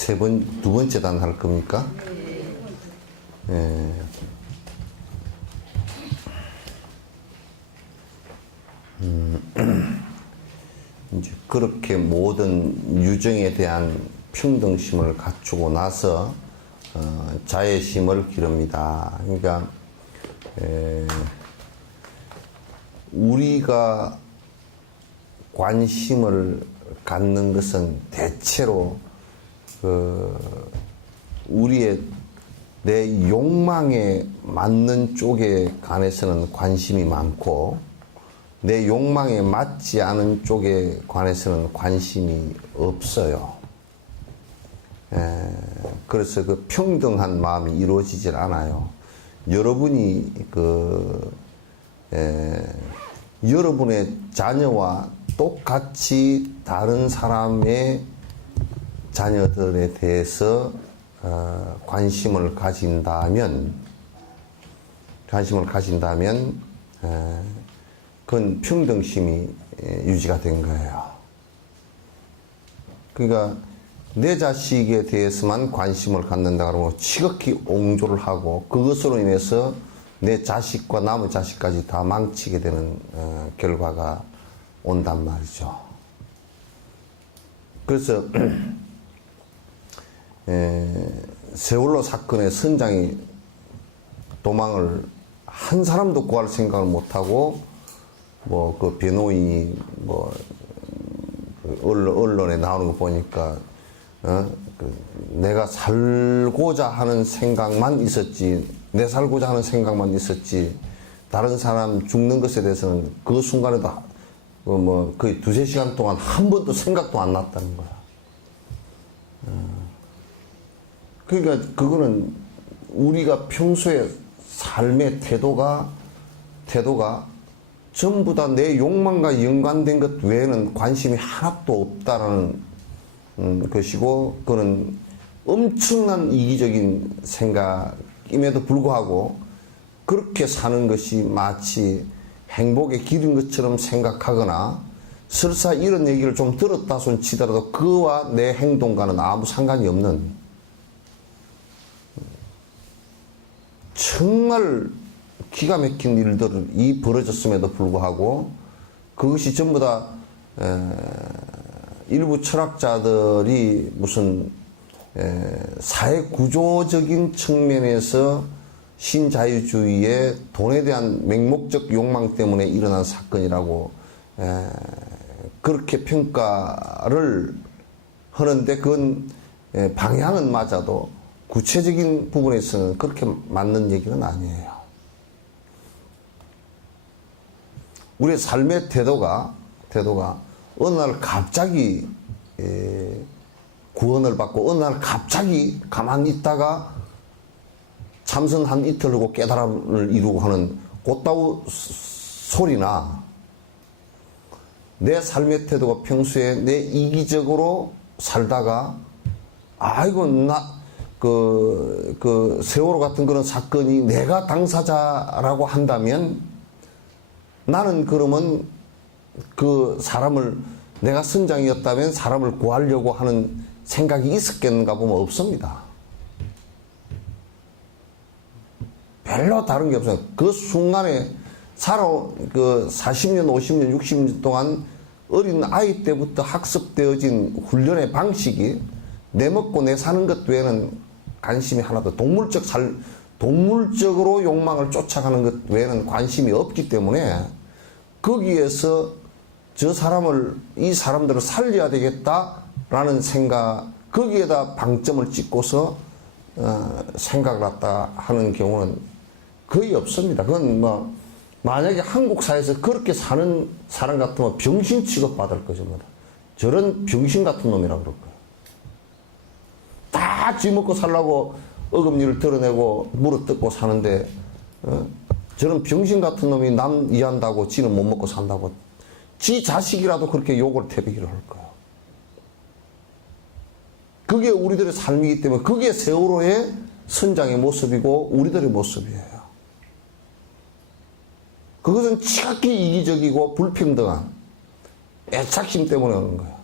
두 번째 단 할 겁니까? 예. 이제 그렇게 모든 유정에 대한 평등심을 갖추고 나서 자애심을 기릅니다. 그러니까 우리가 관심을 갖는 것은 대체로 우리의 내 욕망에 맞는 쪽에 관해서는 관심이 많고 내 욕망에 맞지 않은 쪽에 관해서는 관심이 없어요. 그래서 그 평등한 마음이 이루어지질 않아요. 여러분이 여러분의 자녀와 똑같이 다른 사람의 자녀들에 대해서 관심을 가진다면 그건 평등심이 유지가 된 거예요. 그러니까 내 자식에 대해서만 관심을 갖는다 그러면 지극히 옹졸을 하고 그것으로 인해서 내 자식과 남의 자식까지 다 망치게 되는 결과가 온단 말이죠. 그래서 세월호 사건의 선장이 도망을 한 사람도 구할 생각을 못하고 뭐 그 변호인이 뭐 언론에 나오는 거 보니까 내가 살고자 하는 생각만 있었지, 내 살고자 하는 생각만 있었지, 다른 사람 죽는 것에 대해서는 그 순간에도 뭐 거의 2~3시간 동안 한 번도 생각도 안 났다는 거야. 그러니까 그거는 우리가 평소에 삶의 태도가 전부 다 내 욕망과 연관된 것 외에는 관심이 하나도 없다라는 것이고, 그는 엄청난 이기적인 생각임에도 불구하고 그렇게 사는 것이 마치 행복의 길인 것처럼 생각하거나, 설사 이런 얘기를 좀 들었다 손 치더라도 그와 내 행동과는 아무 상관이 없는, 정말 기가 막힌 일들이 벌어졌음에도 불구하고 그것이 전부 다 일부 철학자들이 무슨 사회 구조적인 측면에서 신자유주의의 돈에 대한 맹목적 욕망 때문에 일어난 사건이라고 그렇게 평가를 하는데, 그건 방향은 맞아도 구체적인 부분에서는 그렇게 맞는 얘기는 아니에요. 우리의 삶의 태도가 어느 날 갑자기 구원을 받고 어느 날 갑자기 가만히 있다가 참선 한 이틀 하고 깨달음을 이루고 하는 그따위 소리나, 내 삶의 태도가 평소에 내 이기적으로 살다가 아이고 그 세월호 같은 그런 사건이 내가 당사자라고 한다면 나는 그러면 그 사람을, 내가 선장이었다면 사람을 구하려고 하는 생각이 있었겠는가 보면 없습니다. 별로 다른 게 없어요. 그 순간에 그 40년, 50년, 60년 동안 어린 아이 때부터 학습되어진 훈련의 방식이 내 먹고 내 사는 것 외에는 관심이 하나도, 동물적으로 욕망을 쫓아가는 것 외에는 관심이 없기 때문에 거기에서 이 사람들을 살려야 되겠다라는 생각, 거기에다 방점을 찍고서 생각을 갖다 하는 경우는 거의 없습니다. 그건 뭐 만약에 한국 사회에서 그렇게 사는 사람 같으면 병신 취급받을 거죠. 저런 병신 같은 놈이라고 그럴 거예요. 다 쥐먹고 살라고 어금니를 드러내고 물어뜯고 사는데 저런 병신 같은 놈이 남 이해한다고 지는 못 먹고 산다고 지 자식이라도 그렇게 욕을 태비기를 할 거예요. 그게 우리들의 삶이기 때문에 그게 세월호의 선장의 모습이고 우리들의 모습이에요. 그것은 지극히 이기적이고 불평등한 애착심 때문에 오는 거예요.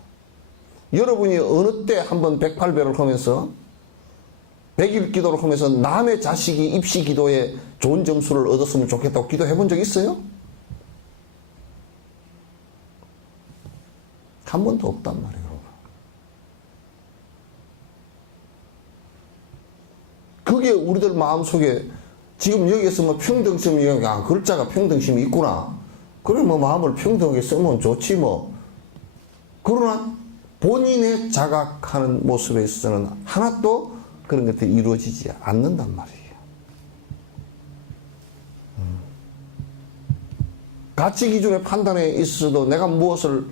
여러분이 어느 때 한번 108배를 하면서 100일 기도를 하면서 남의 자식이 입시 기도에 좋은 점수를 얻었으면 좋겠다고 기도해 본 적 있어요? 한 번도 없단 말이에요. 그게 우리들 마음속에 지금 여기에서 뭐 평등심이, 글자가 평등심이 있구나. 그래, 뭐 마음을 평등하게 쓰면 좋지 뭐. 그러나 본인의 자각하는 모습에 있어서는 하나도 그런 것들이 이루어지지 않는단 말이에요. 가치 기준의 판단에 있어서도 내가 무엇을,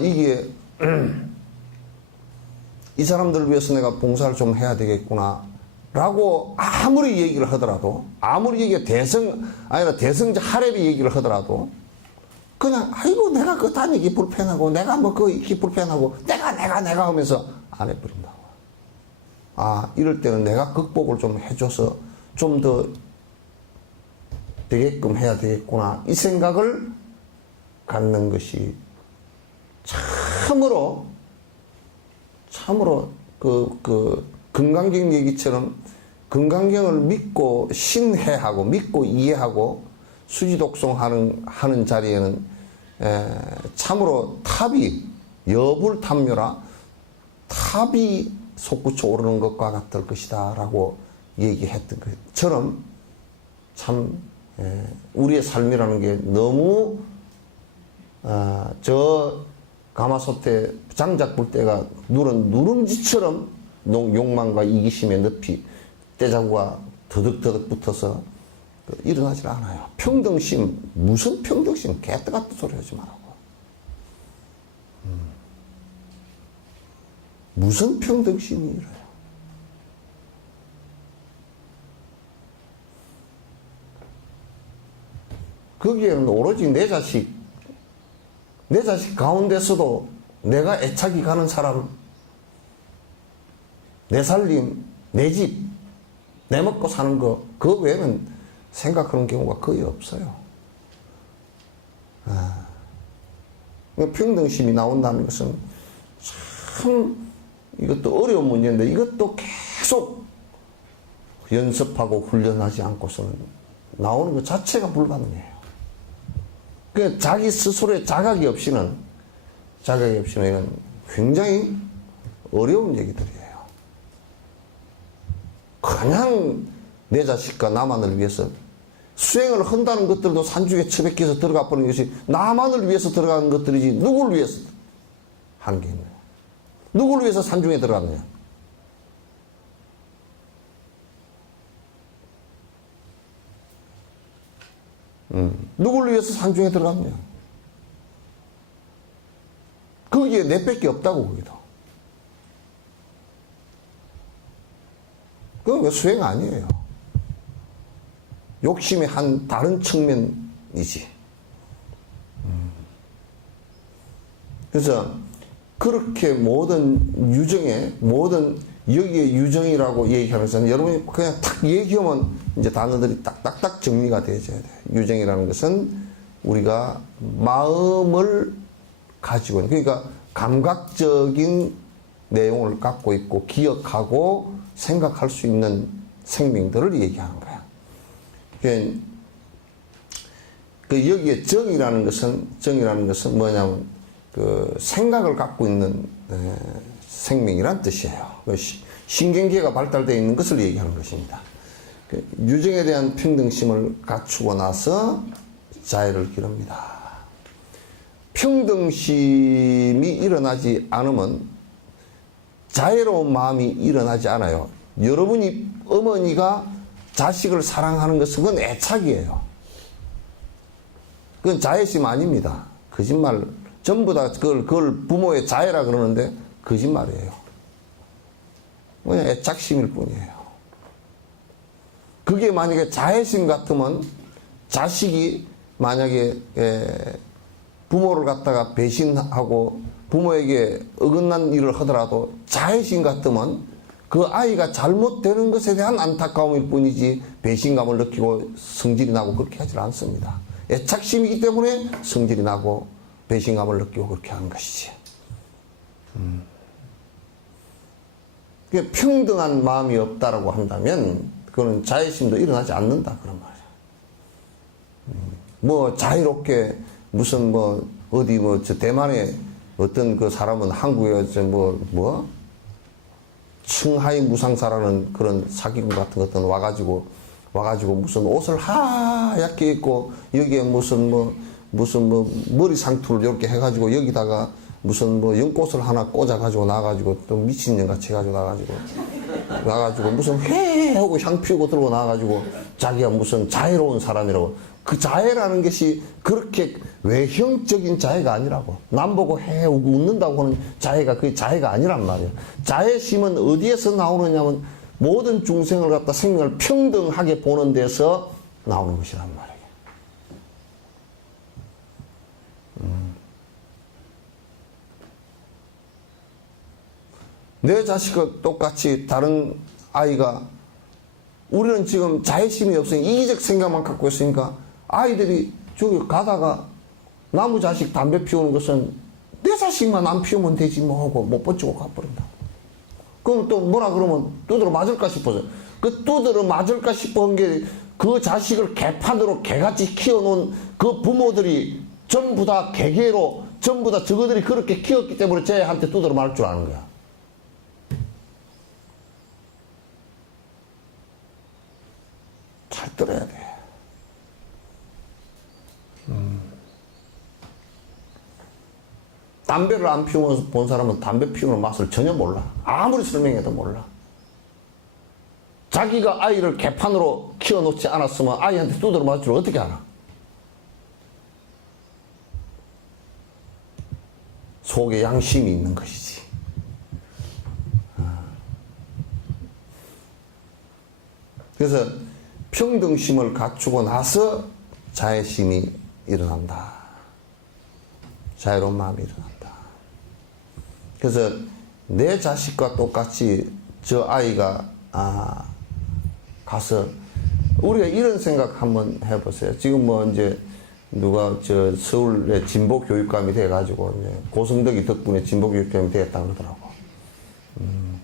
이게, 이 사람들을 위해서 내가 봉사를 좀 해야 되겠구나. 라고 아무리 얘기를 하더라도, 아무리 얘기가 대성자 하레비 얘기를 하더라도, 그냥, 아이고, 내가 그 다니기 불편하고, 내가 뭐 그 있기 불편하고, 내가 하면서 안 해버린다고. 이럴 때는 내가 극복을 좀 해줘서 좀 더 되게끔 해야 되겠구나. 이 생각을 갖는 것이 참으로 금강경 얘기처럼 금강경을 믿고 신뢰하고 믿고 이해하고 수지독송하는 자리에는 참으로 탑이 여불탑묘라 탑이 솟구쳐 오르는 것과 같을 것이다 라고 얘기했던 것처럼 참 우리의 삶이라는 게 너무 저 가마솥에 장작 불 때가 누른 누룽지처럼 욕망과 이기심의 늪이 떼자구가 더덕더덕 붙어서 일어나질 않아요. 평등심, 무슨 평등심, 개떡 같은 소리 하지 말라고. 무슨 평등심이 일어요. 거기에는 오로지 내 자식 가운데서도 내가 애착이 가는 사람, 내 살림, 내 집, 내 먹고 사는 거, 그 외에는 생각하는 경우가 거의 없어요. 평등심이 나온다는 것은 참 이것도 어려운 문제인데 이것도 계속 연습하고 훈련하지 않고서는 나오는 것 자체가 불가능해요. 그 자기 스스로의 자각이 없이는 이건 굉장히 어려운 얘기들이에요. 그냥 내 자식과 나만을 위해서 수행을 한다는 것들도 산중에 처박혀서 들어가 버리는 것이 나만을 위해서 들어가는 것들이지 누구를 위해서 하는 게 있나요? 누구를 위해서 산중에 들어가느냐? 누구를 위해서 산중에 들어갔냐? 거기에 내 뺏기 없다고, 거기도. 그건 수행 아니에요. 욕심의 한 다른 측면이지. 그래서 그렇게 모든 여기에 유정이라고 얘기하면서 여러분이 그냥 탁 얘기하면 이제 단어들이 딱딱딱 정리가 되어져야 돼요. 유정이라는 것은 우리가 마음을 가지고 있는, 그러니까 감각적인 내용을 갖고 있고 기억하고 생각할 수 있는 생명들을 얘기하는 거야. 여기에 정이라는 것은 뭐냐면 그 생각을 갖고 있는 생명이란 뜻이에요. 신경계가 발달되어 있는 것을 얘기하는 것입니다. 유정에 대한 평등심을 갖추고 나서 자애를 기릅니다. 평등심이 일어나지 않으면 자애로운 마음이 일어나지 않아요. 여러분이 어머니가 자식을 사랑하는 것은 그건 애착이에요. 그건 자애심 아닙니다. 거짓말. 전부 다 그걸 부모의 자애라 그러는데 거짓말이에요. 그냥 애착심일 뿐이에요. 그게 만약에 자애심 같으면 자식이 만약에 부모를 갖다가 배신하고 부모에게 어긋난 일을 하더라도 자애심 같으면 그 아이가 잘못되는 것에 대한 안타까움일 뿐이지 배신감을 느끼고 성질이 나고 그렇게 하질 않습니다. 애착심이기 때문에 성질이 나고 배신감을 느끼고 그렇게 하는 것이지. 평등한 마음이 없다라고 한다면 그거는 자애심도 일어나지 않는다 그런 말이야. 뭐 자유롭게 무슨 뭐 어디 뭐 저 대만에 어떤 그 사람은 한국에 뭐 층하이 무상사라는 그런 사기꾼 같은 것들은 와가지고 무슨 옷을 하얗게 입고 여기에 무슨 뭐 머리 상투를 이렇게 해가지고 여기다가 무슨 뭐 연꽃을 하나 꽂아가지고 나가지고 또 미친년같이 해가지고 나가지고 무슨 회 하고 향 피우고 들고 나가지고 자기가 무슨 자애로운 사람이라고. 그 자애라는 것이 그렇게 외형적인 자애가 아니라고. 남 보고 해 웃는다고 하는 자애가 그게 자애가 아니란 말이야. 자애심은 어디에서 나오느냐면 모든 중생을 갖다 생명을 평등하게 보는 데서 나오는 것이란 말이야. 내 자식과 똑같이 다른 아이가 우리는 지금 자애심이 없으니 이기적 생각만 갖고 있으니까 아이들이 저기 가다가 나무 자식 담배 피우는 것은 내 자식만 안 피우면 되지 뭐 하고 못 버티고 가버린다. 그럼 또 뭐라 그러면 두드러 맞을까 싶어서 그 두드러 맞을까 싶어 한 게 그 자식을 개판으로 개같이 키워놓은 그 부모들이 전부 다 개개로 전부 다 저거들이 그렇게 키웠기 때문에 쟤한테 두드러 맞을 줄 아는 거야. 잘 들어야 돼. 담배를 안 피우면서 본 사람은 담배 피우는 맛을 전혀 몰라. 아무리 설명해도 몰라. 자기가 아이를 개판으로 키워놓지 않았으면 아이한테 두드러 맞을 줄 어떻게 알아? 속에 양심이 있는 것이지. 그래서 평등심을 갖추고 나서 자애심이 일어난다. 자유로운 마음이 일어난다. 그래서 내 자식과 똑같이 저 아이가 가서 우리가 이런 생각 한번 해보세요. 지금 뭐 이제 누가 저 서울의 진보 교육감이 돼가지고 이제 고승덕이 덕분에 진보 교육감이 되었다 그러더라고.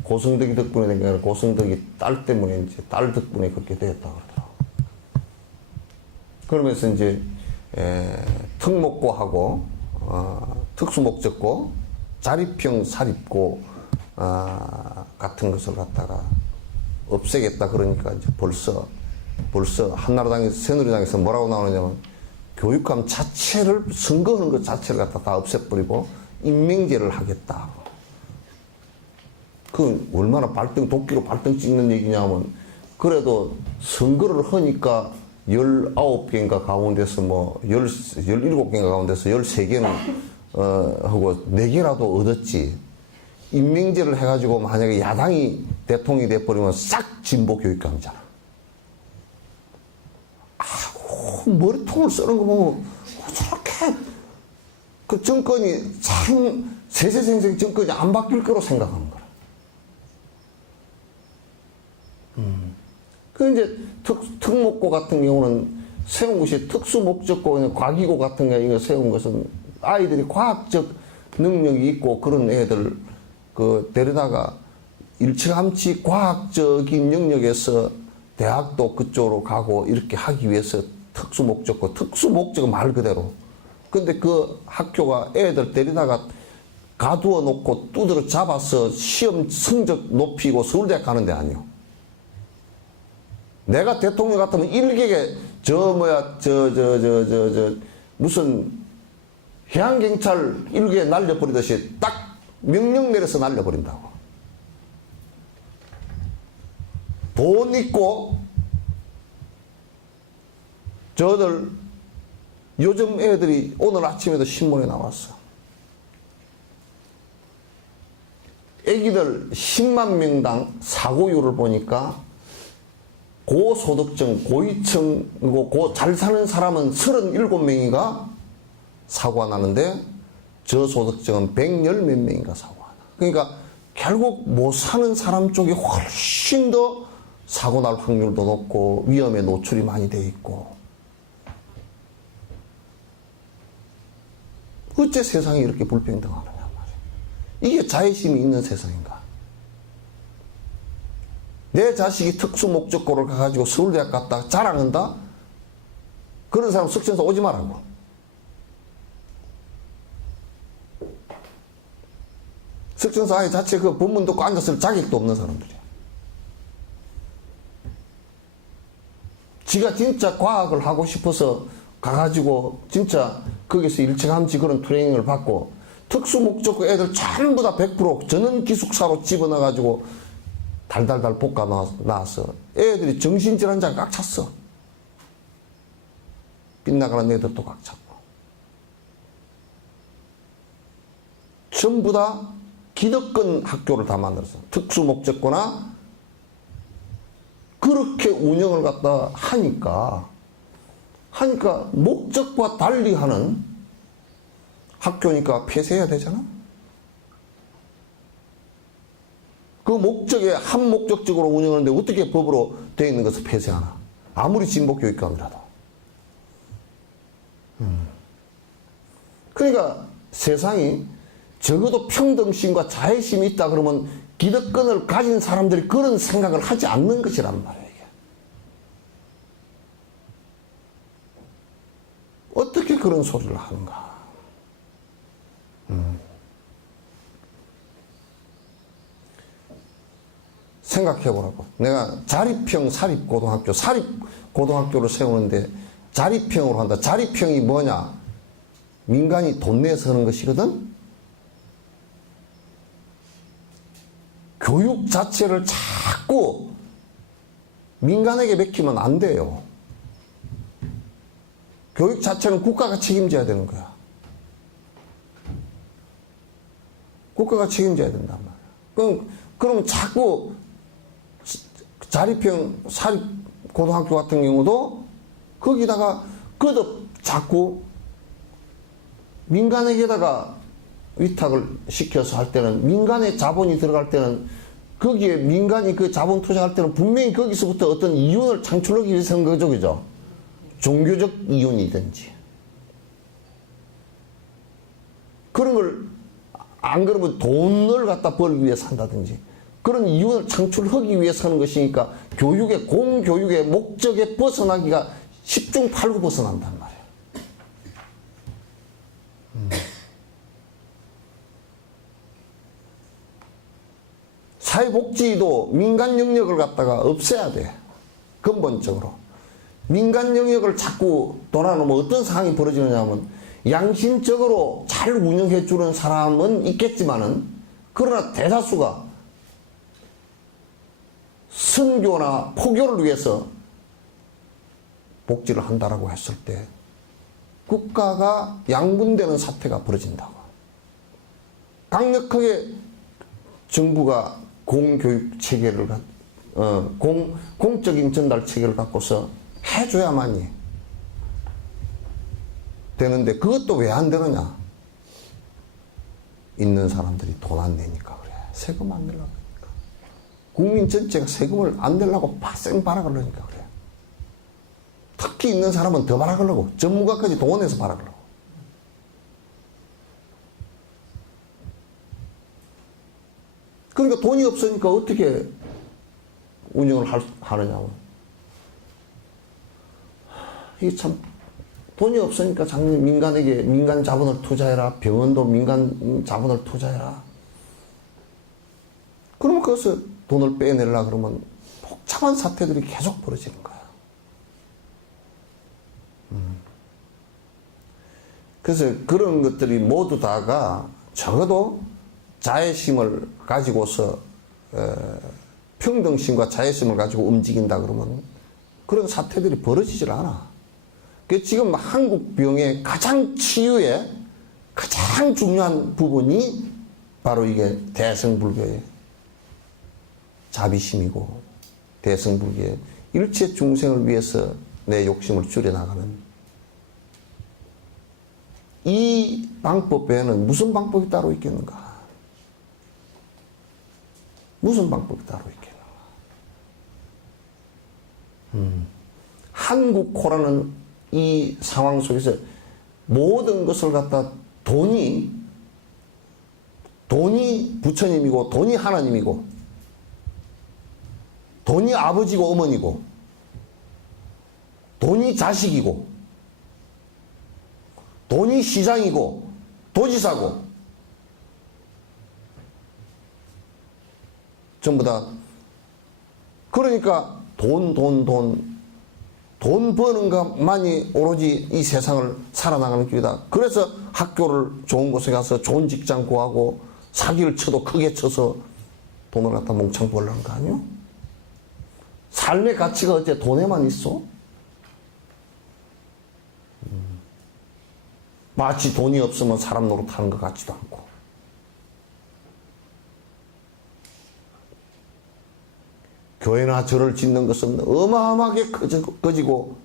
고승덕이 덕분에 된 게 아니라 고승덕이 딸 때문에 이제 딸 덕분에 그렇게 되었다 그러더라고. 그러면서 이제 특목고하고 특수목적고 자립형 사립고 같은 것을 갖다가 없애겠다 그러니까 이제 벌써 한나라당에서 새누리당에서 뭐라고 나오느냐면 교육감 자체를 선거하는 것 자체를 갖다 다 없애버리고 임명제를 하겠다. 그 얼마나 도끼로 발등 찍는 얘기냐면 그래도 선거를 하니까 19개인가 가운데서 뭐 17개인가 가운데서 13개는 하고 4개라도 얻었지. 임명제를 해가지고 만약에 야당이 대통령이 돼버리면 싹 진보 교육감이잖아. 머리통을 쓰는 거 보면 저렇게 그 정권이 참 세세생생 정권이 안 바뀔 거로 생각하는 거야. 그 이제 특목고 같은 경우는 세운 것이 특수목적고, 과기고 같은 거 세운 것은 아이들이 과학적 능력이 있고 그런 애들 그 데려다가 일찌감치 과학적인 영역에서 대학도 그쪽으로 가고 이렇게 하기 위해서 특수목적은 말 그대로. 근데 그 학교가 애들 데리다가 가두어 놓고 두드러 잡아서 시험 성적 높이고 서울대학 가는 데 아니요. 내가 대통령 같으면 일개에 무슨 해양경찰 일개에 날려버리듯이 딱 명령 내려서 날려버린다고. 돈 있고 저들 요즘 애들이 오늘 아침에도 신문에 나왔어. 애기들 10만 명당 사고율을 보니까 고소득층, 고위층, 잘 사는 사람은 37명인가 사고가 나는데 저소득층은 110몇 명인가 사고가 나. 그러니까 결국 못 사는 사람 쪽이 훨씬 더 사고 날 확률도 높고 위험에 노출이 많이 돼 있고. 어째 세상이 이렇게 불평등하느냐 말이야. 이게 자애심이 있는 세상인가? 내 자식이 특수 목적고를 가가지고 서울대학 갔다 자랑한다? 그런 사람 석천사 오지 말라고. 석천사 아예 자체 그 법문 듣고 앉았을 자격도 없는 사람들이야. 지가 진짜 과학을 하고 싶어서 가가지고 진짜 거기서 일체감지 그런 트레이닝을 받고 특수 목적고 애들 전부 다 100% 전원 기숙사로 집어넣어가지고 달달달 볶아 나왔어. 애들이 정신질환자가 꽉 찼어. 빗나가는 애들도 꽉 찼고. 전부 다 기득권 학교를 다 만들었어. 특수 목적고나 그렇게 운영을 갖다 하니까 목적과 달리 하는 학교니까 폐쇄해야 되잖아. 그 목적에 한 목적적으로 운영하는데 어떻게 법으로 되어 있는 것을 폐쇄하나? 아무리 진보교육감이라도. 그러니까 세상이 적어도 평등심과 자애심이 있다 그러면 기득권을 가진 사람들이 그런 생각을 하지 않는 것이란 말이에요. 이게. 어떻게 그런 소리를 하는가? 생각해보라고. 내가 자립형 사립고등학교, 사립고등학교를 세우는데 자립형으로 한다. 자립형이 뭐냐? 민간이 돈 내서 하는 것이거든? 교육 자체를 자꾸 민간에게 맡기면 안 돼요. 교육 자체는 국가가 책임져야 되는 거야. 국가가 책임져야 된단 말이야. 그럼 자꾸 자립형 사립고등학교 같은 경우도 거기다가 거듭 자꾸 민간에게다가 위탁을 시켜서 할 때는 민간의 자본이 들어갈 때는 거기에 민간이 그 자본 투자할 때는 분명히 거기서부터 어떤 이윤을 창출하기 위해서 한 거죠. 그죠? 종교적 이윤이든지. 그런 걸 안 그러면 돈을 갖다 벌기 위해서 한다든지 그런 이윤을 창출하기 위해서 하는 것이니까 교육의 공교육의 목적에 벗어나기가 10중 8구 벗어난단 말이에요. 사회복지도 민간 영역을 갖다가 없애야 돼. 근본적으로. 민간 영역을 자꾸 돌아놓으면 어떤 상황이 벌어지느냐 하면 양심적으로 잘 운영해 주는 사람은 있겠지만은 그러나 대다수가 선교나 포교를 위해서 복지를 한다라고 했을 때 국가가 양분되는 사태가 벌어진다고. 강력하게 정부가 공교육 체계를 공적인 전달 체계를 갖고서 해줘야만이 되는데 그것도 왜 안 되느냐? 있는 사람들이 돈 안 내니까 그래. 세금 안 내려고 그러니까. 국민 전체가 세금을 안 내려고 쌩 발악하려니까 그래. 특히 있는 사람은 더 발악하려고. 전문가까지 동원해서 발악하려고. 그러니까 돈이 없으니까 어떻게 운영을 하느냐고. 이게 참 돈이 없으니까 작년 민간에게 민간 자본을 투자해라. 병원도 민간 자본을 투자해라. 그러면 그것을 돈을 빼내려고 그러면 복잡한 사태들이 계속 벌어지는 거야. 그래서 그런 것들이 모두 다가 적어도 자애심을 가지고서 평등심과 자애심을 가지고 움직인다 그러면 그런 사태들이 벌어지질 않아. 지금 한국 병의 가장 치유의 가장 중요한 부분이 바로 이게 대승불교의 자비심이고 대승불교의 일체 중생을 위해서 내 욕심을 줄여나가는 이 방법 외에는 무슨 방법이 따로 있겠는가? 무슨 방법이 따로 있겠는가? 한국호라는 이 상황 속에서 모든 것을 갖다 돈이 부처님이고 돈이 하나님이고 돈이 아버지고 어머니고, 돈이 자식이고, 돈이 시장이고, 도지사고, 전부 다. 그러니까 돈 버는 것만이 오로지 이 세상을 살아나가는 길이다. 그래서 학교를 좋은 곳에 가서 좋은 직장 구하고 사기를 쳐도 크게 쳐서 돈을 갖다 몽창 벌려는 거 아니요? 삶의 가치가 어째 돈에만 있어? 마치 돈이 없으면 사람 노릇하는 것 같지도 않고. 교회나 절을 짓는 것은 어마어마하게 커지고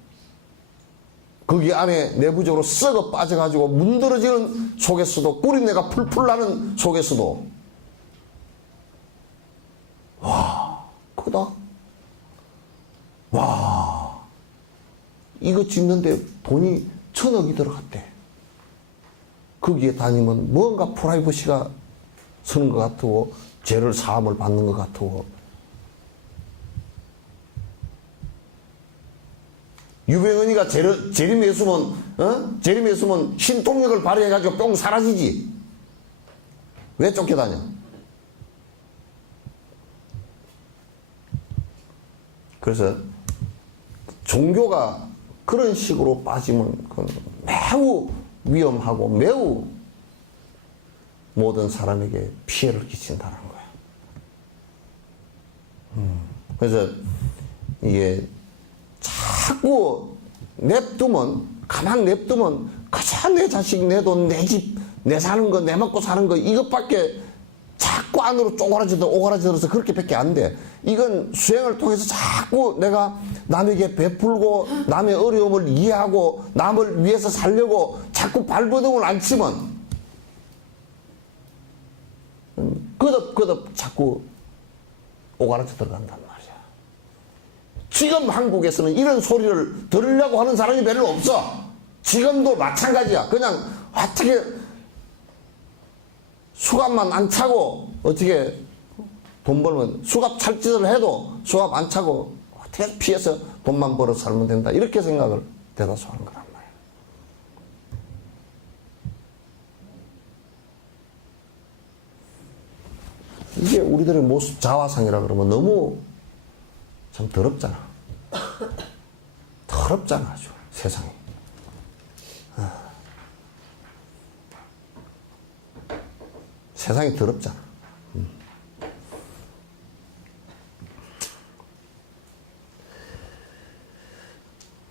거기 안에 내부적으로 썩어 빠져가지고 문드러지는 속에서도 꿀린내가 풀풀 나는 속에서도 와 크다. 와 이거 짓는데 돈이 1,000억이 들어갔대. 거기에 다니면 뭔가 프라이버시가 서는 것 같고 죄를 사함을 받는 것 같고 유병헌이가 재림에 있으면 신통력을 발휘해가지고 뿅 사라지지. 왜 쫓겨다녀? 그래서 종교가 그런 식으로 빠지면 그건 매우 위험하고 매우 모든 사람에게 피해를 끼친다는 거야. 그래서 이게 자꾸 가만 냅두면 그저 내 자식, 내 돈, 내 집, 내 사는 거, 내 먹고 사는 거 이것밖에 자꾸 안으로 오그라져서 그렇게밖에 안 돼. 이건 수행을 통해서 자꾸 내가 남에게 베풀고 남의 어려움을 이해하고 남을 위해서 살려고 자꾸 발버둥을 안 치면 끄덕끄덕 자꾸 오그라져 들어간단 말이야. 지금 한국에서는 이런 소리를 들으려고 하는 사람이 별로 없어. 지금도 마찬가지야. 그냥 어떻게 수갑만 안 차고 어떻게 돈 벌면 수갑 찰 짓을 해도 수갑 안 차고 어떻게 피해서 돈만 벌어 살면 된다. 이렇게 생각을 대다수 하는 거란 말이야. 이게 우리들의 모습 자화상이라 그러면 너무 참 더럽잖아. 더럽잖아 아주 세상이. 세상이 더럽잖아.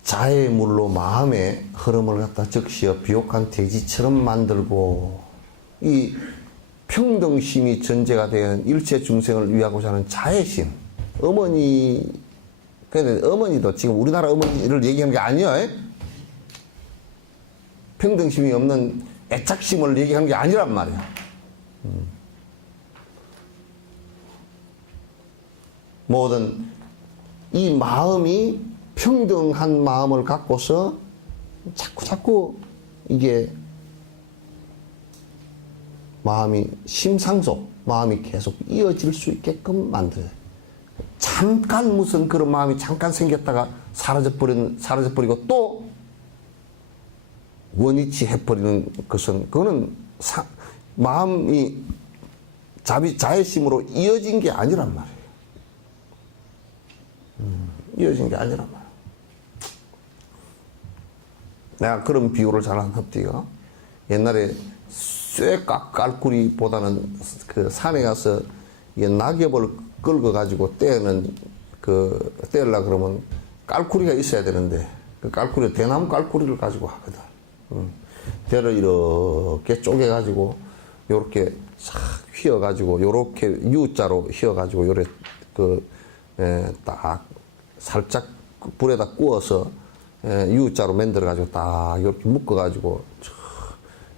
자의 물로 마음의 흐름을 갖다 적시어 비옥한 대지처럼 만들고 이 평등심이 전제가 된 일체 중생을 위하고자 하는 자애심. 근데 어머니도 지금 우리나라 어머니를 얘기하는 게 아니야. 평등심이 없는 애착심을 얘기하는 게 아니란 말이야. 모든 이 마음이 평등한 마음을 갖고서 자꾸 이게 마음이 심상속, 마음이 계속 이어질 수 있게끔 만들어요. 잠깐 무슨 그런 마음이 잠깐 생겼다가 사라져버리고 또 원위치 해버리는 것은 그거는 마음이 자애심으로 이어진 게 아니란 말이에요. 이어진 게 아니란 말이에요. 내가 그런 비유를 잘 한 합디가 옛날에 쇠깍깔꾸리보다는 그 산에 가서 낙엽을 긁어가지고 떼려고 그러면 깔꾸리가 있어야 되는데 그 깔꾸리, 대나무 깔꾸리를 가지고 하거든. 대를 이렇게 쪼개가지고 요렇게 싹 휘어가지고 요렇게 U자로 휘어가지고 요래 딱 살짝 불에다 구워서 U자로 만들어가지고 딱 이렇게 묶어가지고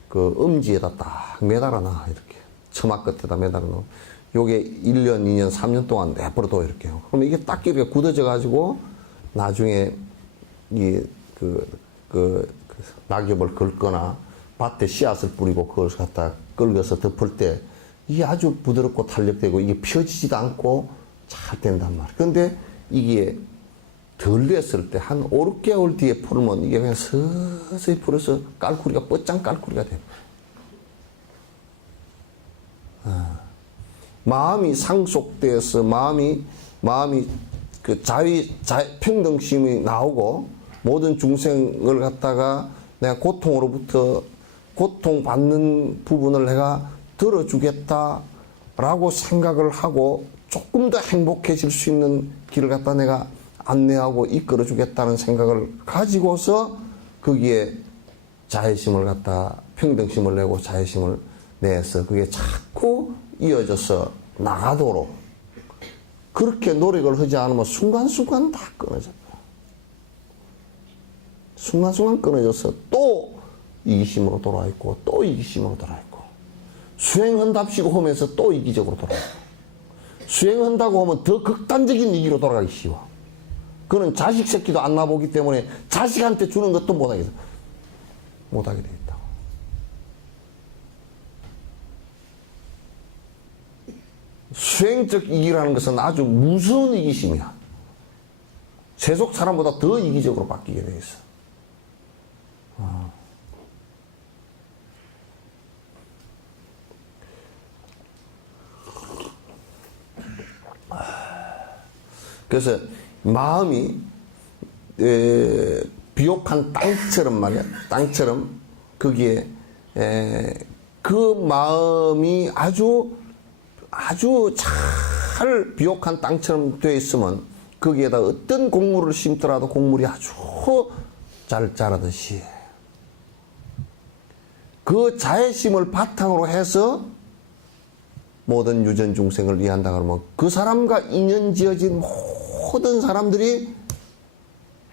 그 엄지에다 딱 매달아놔. 이렇게 처막 끝에다 매달아놓고 요게 1년, 2년, 3년 동안 내버려둬 이렇게. 그럼 이게 딱 이렇게 굳어져가지고 나중에 낙엽을 긁거나 밭에 씨앗을 뿌리고 그걸 갖다 긁어서 덮을 때 이게 아주 부드럽고 탄력되고 이게 펴지지도 않고 잘 된단 말이야. 근데 이게 덜 됐을 때 한 5, 6개월 뒤에 풀면 이게 그냥 서서히 풀어서 깔꾸리가 뻗장 깔꾸리가 돼요. 마음이 상속되어서 마음이 그 평등심이 나오고 모든 중생을 갖다가 내가 고통으로부터 고통받는 부분을 내가 들어주겠다라고 생각을 하고 조금 더 행복해질 수 있는 길을 갖다 내가 안내하고 이끌어주겠다는 생각을 가지고서 거기에 자애심을 갖다 평등심을 내고 자애심을 내서 그게 자꾸 이어져서 나가도록 그렇게 노력을 하지 않으면 순간순간 다 끊어져요. 순간순간 끊어져서 또 이기심으로 돌아있고 또 이기심으로 돌아있고 수행한답시고 하면서 또 이기적으로 돌아있고 수행한다고 하면 더 극단적인 이기로 돌아가기 쉬워. 그는 자식 새끼도 안 낳아보기 때문에 자식한테 주는 것도 못하게 돼 있다. 수행적 이기라는 것은 아주 무서운 이기심이야. 세속 사람보다 더 이기적으로 바뀌게 돼 있어. 그래서 마음이 비옥한 땅처럼 말이야. 땅처럼 거기에 그 마음이 아주 잘 비옥한 땅처럼 되어 있으면 거기에다 어떤 곡물을 심더라도 곡물이 아주 잘 자라듯이 그 자애심을 바탕으로 해서 모든 유전 중생을 이해한다 그러면 그 사람과 인연 지어진 모든 사람들이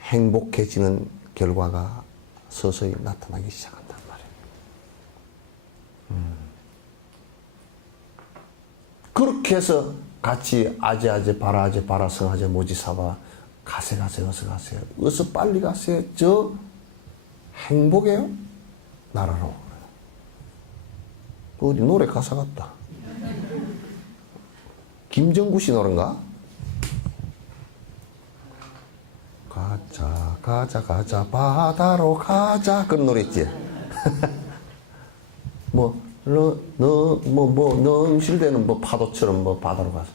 행복해지는 결과가 서서히 나타나기 시작한단 말이에요. 그렇게 해서 같이 아제아제 바라아제 바라성아제 모지사바 가세 어서 가세요. 어서 빨리 가세요. 저 행복해요. 나라로. 어디 노래 가사 같다. 김정구 씨 노래인가? 가자 바다로 가자 그런 노래 있지. 넘실대는 파도처럼 바다로 가서.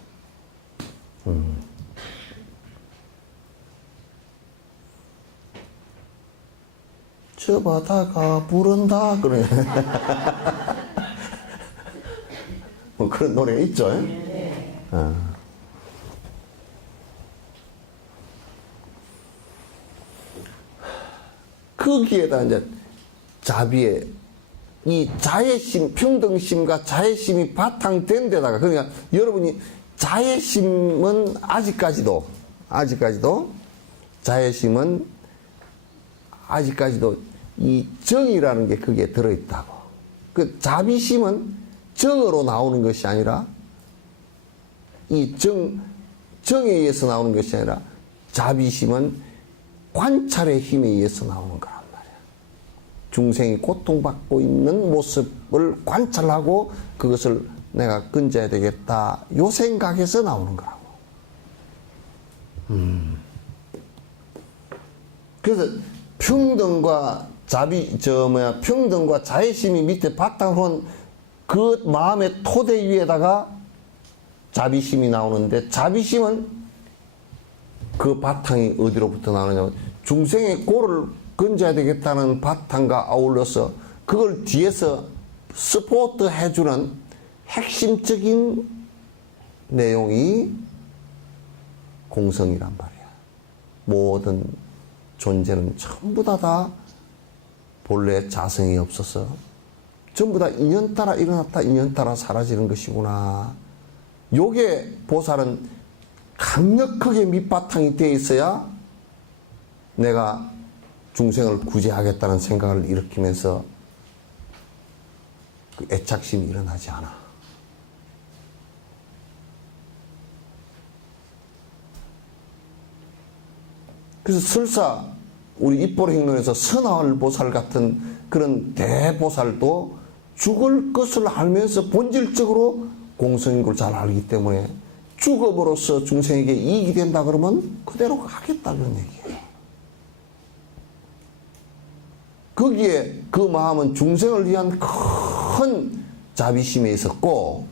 저 바다가 부른다 그러네. 그런 노래가 있죠. 거기에다 이제 자비의 이 자애심, 평등심과 자애심이 바탕된 데다가 그러니까 여러분이 자애심은 아직까지도 자애심은 아직까지도 이 정이라는 게 거기에 들어있다고. 그 자비심은 정으로 나오는 것이 아니라 이 정에 의해서 나오는 것이 아니라 자비심은 관찰의 힘에 의해서 나오는 거란 말이야. 중생이 고통받고 있는 모습을 관찰하고 그것을 내가 건져야 되겠다. 요 생각에서 나오는 거라고. 그래서 평등과 평등과 자애심이 밑에 바탕으로 한 그 마음의 토대 위에다가 자비심이 나오는데 자비심은 그 바탕이 어디로부터 나오느냐면 중생의 꼴을 건져야 되겠다는 바탕과 아울러서 그걸 뒤에서 서포트 해주는 핵심적인 내용이 공성이란 말이야. 모든 존재는 전부 다 본래 자성이 없어서 전부 다 인연 따라 일어났다 인연 따라 사라지는 것이구나. 요게 보살은 강력하게 밑바탕이 되어 있어야 내가 중생을 구제하겠다는 생각을 일으키면서 그 애착심이 일어나지 않아. 그래서 설사 우리 입보행론에서 선하을 보살 같은 그런 대보살도 죽을 것을 알면서 본질적으로 공성인 걸 잘 알기 때문에 죽음으로써 중생에게 이익이 된다 그러면 그대로 하겠다 그런 얘기예요. 거기에 그 마음은 중생을 위한 큰 자비심이 있었고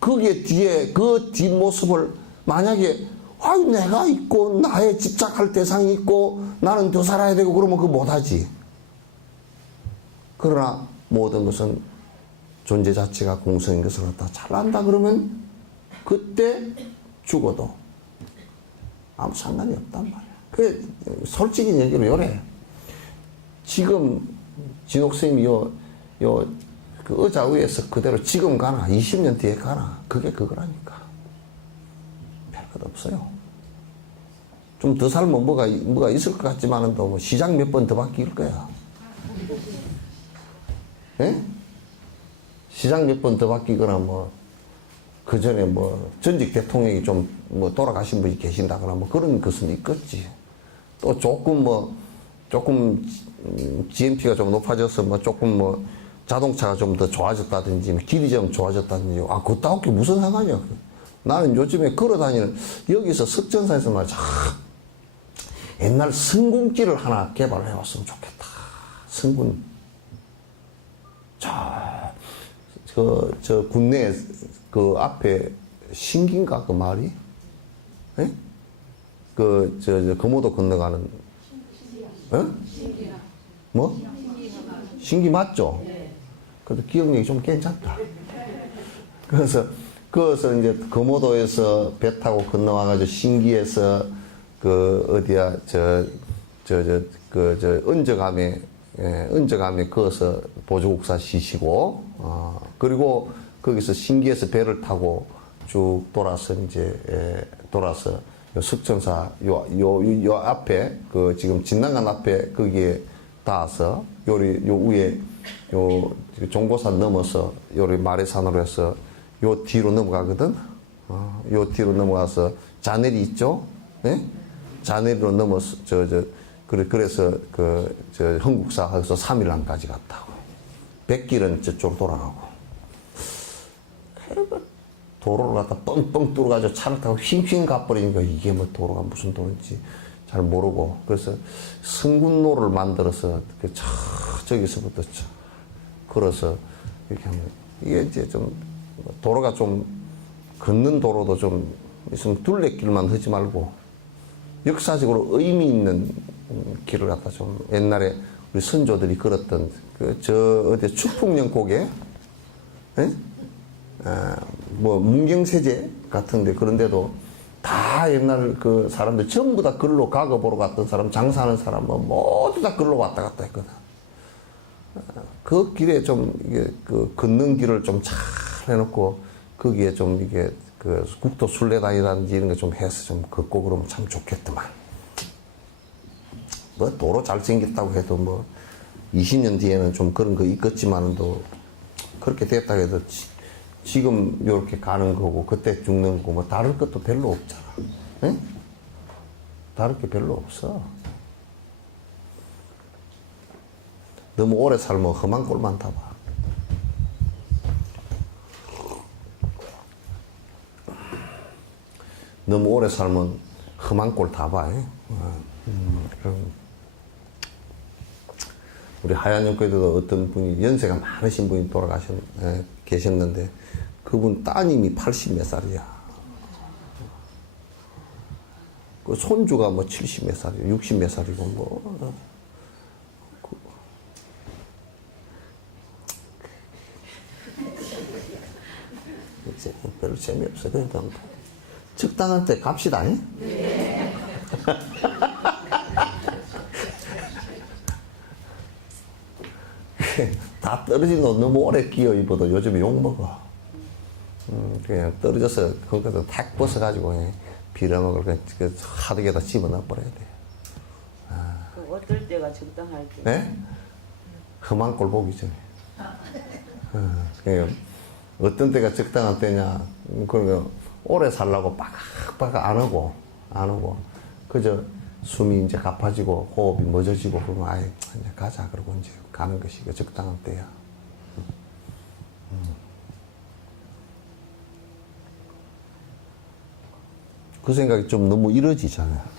거기에 뒤에 그 뒷모습을 만약에 내가 있고 나의 집착할 대상이 있고 나는 더 살아야 되고 그러면 그거 못하지. 그러나 모든 것은 존재 자체가 공성인 것을 갖다 잘한다 그러면 그때 죽어도 아무 상관이 없단 말이야. 그 솔직히 얘기로 요래. 지금 진옥 스님이 그 의자 위에서 그대로 지금 가나 20년 뒤에 가나 그게 그거라니까. 별것 없어요. 좀 더 살면 뭐가 있을 것 같지만은 또 뭐 시장 몇 번 더 바뀔 거야. 예? 시장 몇 번 더 바뀌거나 뭐 그 전에 뭐 전직 대통령이 좀 뭐 돌아가신 분이 계신다 그러나 뭐 그런 것은 있겠지. 또 조금 GNP가 좀 높아져서 뭐 조금 뭐 자동차가 좀 더 좋아졌다든지 길이 좀 좋아졌다든지 그따위 게 무슨 상관이야. 나는 요즘에 걸어다니는 여기서 석전사에서 말이야 옛날 승군길을 하나 개발해 왔으면 좋겠다. 승군 저 군내 그 앞에 신기인가 그 말이? 예? 저 금오도 건너가는 예? 뭐? 신기 맞죠? 그래도 기억력이 좀 괜찮다. 그래서 이제 금오도에서 배 타고 건너와가지고 신기에서 그 어디야 은저감에 거기서 보조국사 쉬시고 그리고 거기서 신기에서 배를 타고 쭉 돌아서 돌아서 석천사 요 앞에 그 지금 진랑관 앞에 거기에 닿아서 요 위에 요 종고산 넘어서 요리 마래산으로 해서 요 뒤로 넘어가거든. 요 뒤로 넘어가서 자내리 있죠? 네? 자내리로 넘어서 그래서 저 흥국사 거기서 3일항까지 갔다고. 백길은 저쪽으로 돌아가고. 도로를 갖다 뻥뻥 뚫어가지고 차를 타고 휙휙 가버리니까 이게 뭐 도로가 무슨 도로인지 잘 모르고. 그래서 승군로를 만들어서 저기서부터 걸어서 이렇게 하면 이게 이제 좀 도로가 좀 걷는 도로도 좀 있으면 둘레길만 하지 말고 역사적으로 의미 있는 길을 갖다 좀 옛날에 우리 선조들이 걸었던 어디 추풍령곡에 뭐 문경세제 같은데 그런데도 다 옛날 그 사람들 전부 다 글로 과거 보러 갔던 사람 장사하는 사람 뭐 모두 다 글로 왔다 갔다 했거든. 그 길에 좀 이게 그 걷는 길을 좀 잘 해놓고 거기에 좀 이게 그 국도 순례단이라든지 이런 거 좀 해서 좀 걷고 그러면 참 좋겠더만. 뭐 도로 잘생겼다고 해도 뭐 20년 뒤에는 좀 그런 거 있겠지만도 그렇게 됐다 해도 지금 이렇게 가는 거고 그때 죽는 거고 뭐 다를 것도 별로 없잖아. 응? 다를 게 별로 없어. 너무 오래 살면 험한 꼴만 타봐. 너무 오래 살면 험한 꼴 다 봐. 우리 하얀연교에도 어떤 분이 연세가 많으신 분이 계셨는데 그분 따님이 80 몇 살이야. 그 손주가 뭐 70 몇 살이고 60 몇 살이고 뭐. 이제 별로 재미없어. 그래도 적당한 때 갑시다. 네. 다 떨어진 옷 너무 오래 끼어 입어도 요즘에 욕먹어. 그냥 떨어져서 거기서 탁 벗어가지고 빌어먹을 그 하드게다 집어넣어버려야 돼. 그럼 어떨 때가 적당할 때? 네? 험한 꼴 보기 전에. 그러니까 어떤 때가 적당한 때냐. 그러니까 오래 살라고 빡빡 안 하고 그저 숨이 이제 가빠지고 호흡이 멎어지고 그러면 아예 이제 가자 그러고 이제 가는 것이 그 적당한 때야. 그 생각이 좀 너무 이뤄지잖아요.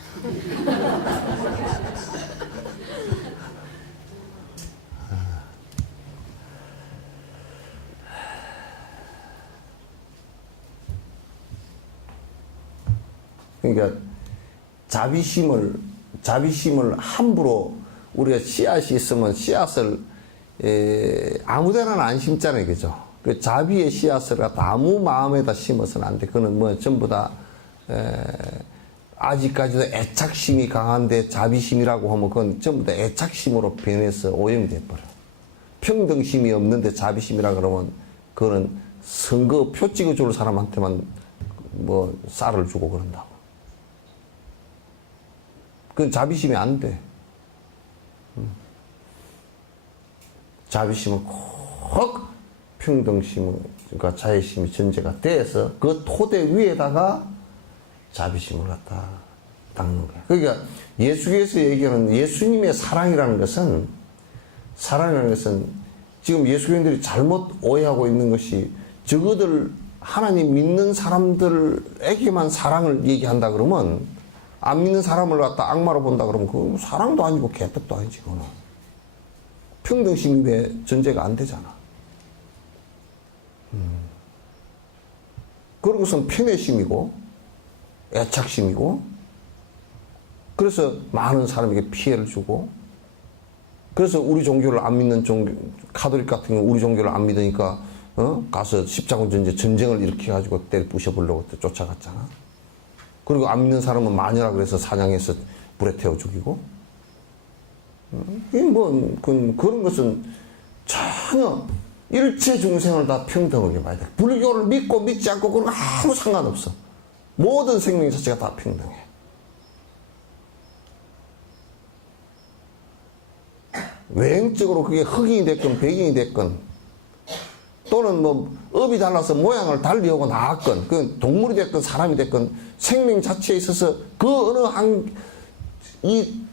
그러니까 자비심을 함부로 우리가 씨앗이 있으면 씨앗을 아무데나 안 심잖아요, 그죠? 그 자비의 씨앗을 갖다 아무 마음에다 심어서는 안 돼. 그거는 뭐 전부 다 아직까지도 애착심이 강한데 자비심이라고 하면 그건 전부 다 애착심으로 변해서 오염이 돼버려. 평등심이 없는데 자비심이라 그러면 그거는 선거 표 찍어줄 사람한테만 뭐 쌀을 주고 그런다고. 그건 자비심이 안 돼. 자비심은 꼭 평등심, 그러니까 자애심이 전제가 돼서 그 토대 위에다가 자비심을 갖다 닦는 거야. 그러니까 예수께서 얘기하는 예수님의 사랑이라는 것은 지금 예수님들이 잘못 오해하고 있는 것이 적어들 하나님 믿는 사람들에게만 사랑을 얘기한다 그러면 안 믿는 사람을 갖다 악마로 본다 그러면 그 사랑도 아니고 개떡도 아니지 그거는. 평등심의 전제가 안 되잖아. 그런 것은 편애심이고 애착심이고 그래서 많은 사람에게 피해를 주고 그래서 우리 종교를 안 믿는 카톨릭 같은 경우 우리 종교를 안 믿으니까 가서 십자군 전쟁을 일으켜가지고 때려 부셔보려고 쫓아갔잖아. 그리고 안 믿는 사람은 마녀라 그래서 사냥해서 불에 태워 죽이고 그런 것은 전혀 일체 중생을 다 평등하게 봐야 돼. 불교를 믿고 믿지 않고 그런 거 아무 상관없어. 모든 생명 자체가 다 평등해. 외형적으로 그게 흑인이 됐건 백인이 됐건 또는 뭐 업이 달라서 모양을 달리 하고 나았건 그 동물이 됐건 사람이 됐건 생명 자체에 있어서 그 어느 이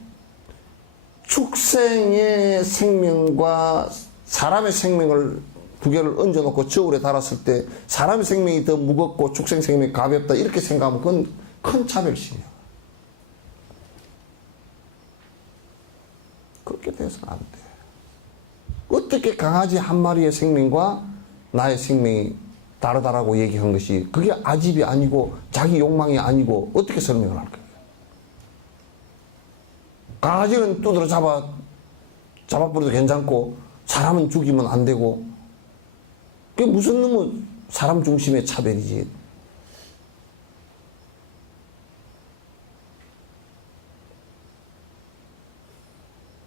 축생의 생명과 사람의 생명을 두 개를 얹어놓고 저울에 달았을 때 사람의 생명이 더 무겁고 축생 생명이 가볍다 이렇게 생각하면 그건 큰 차별심이야. 그렇게 돼서는 안 돼. 어떻게 강아지 한 마리의 생명과 나의 생명이 다르다라고 얘기한 것이 그게 아집이 아니고 자기 욕망이 아니고 어떻게 설명을 할 거예요? 강아지는 두드러 잡아버려도 괜찮고 사람은 죽이면 안 되고 그게 무슨 놈의 사람 중심의 차별이지.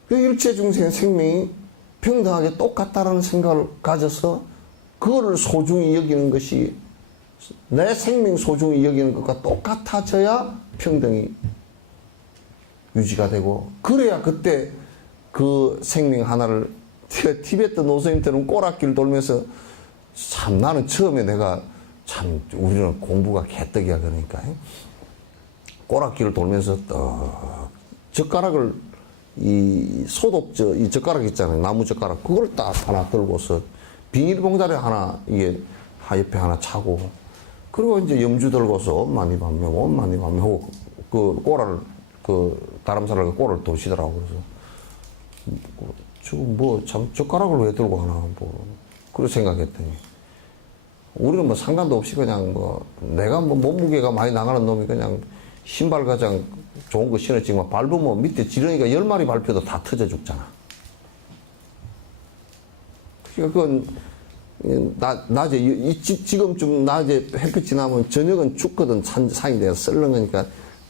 그 일체 중생의 생명이 평등하게 똑같다라는 생각을 가져서 그거를 소중히 여기는 것이 내 생명 소중히 여기는 것과 똑같아져야 평등이 유지가 되고 그래야 그때 그 생명 하나를 티베트 노스님들은 꼬락길 돌면서 참 나는 처음에 내가 참 우리는 공부가 개떡이야 그러니까 꼬락길을 돌면서 젓가락을 이 소독저 이 젓가락 있잖아요 나무 젓가락 그걸 딱 하나 들고서 비닐봉다리 하나 이게 옆에 하나 차고 그리고 이제 염주 들고서 엄마니 밤명 하고 그 꼬라를 그 다람사를 꼬를 도시더라고 그래서 지금 뭐 참 젓가락을 왜 들고 하나 뭐 그런 생각했더니 우리는 뭐 상관도 없이 그냥 뭐 내가 뭐 몸무게가 많이 나가는 놈이 그냥 신발 가장 좋은 거 신었지만 밟으면 밑에 지렁이가 10마리 밟혀도 다 터져 죽잖아. 그러니까 그건 낮에 지금 좀 낮에 햇빛이 나면 저녁은 춥거든 산이 돼서 썰는 거니까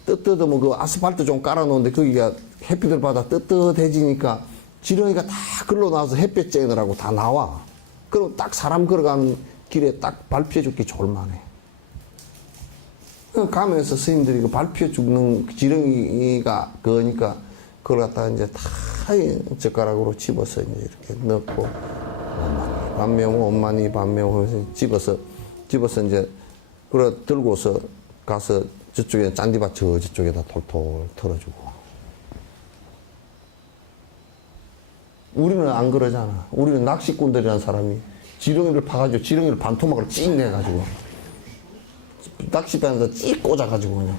뜨뜻하면 그 아스팔트 좀 깔아놓은데 거기가 햇빛을 받아 뜨뜻해지니까 지렁이가 다 글로 나와서 햇볕 쬐느라고 다 나와. 그럼 딱 사람 걸어가는 길에 딱 밟혀 죽기 좋을만해. 가면서 스님들이 그 밟혀 죽는 지렁이가 그거니까 그걸 갖다가 이제 다 젓가락으로 집어서 이제 이렇게 넣고 엄마니 반명 해서 집어서 이제 그래 들고서 가서 저쪽에 짠디밭 저쪽에다 톨톨 털어주고. 우리는 안 그러잖아. 우리는 낚시꾼들이라는 사람이 지렁이를 파가지고 지렁이를 반토막을 찡 내가지고 낚싯배에서 찌 꽂아가지고 그냥.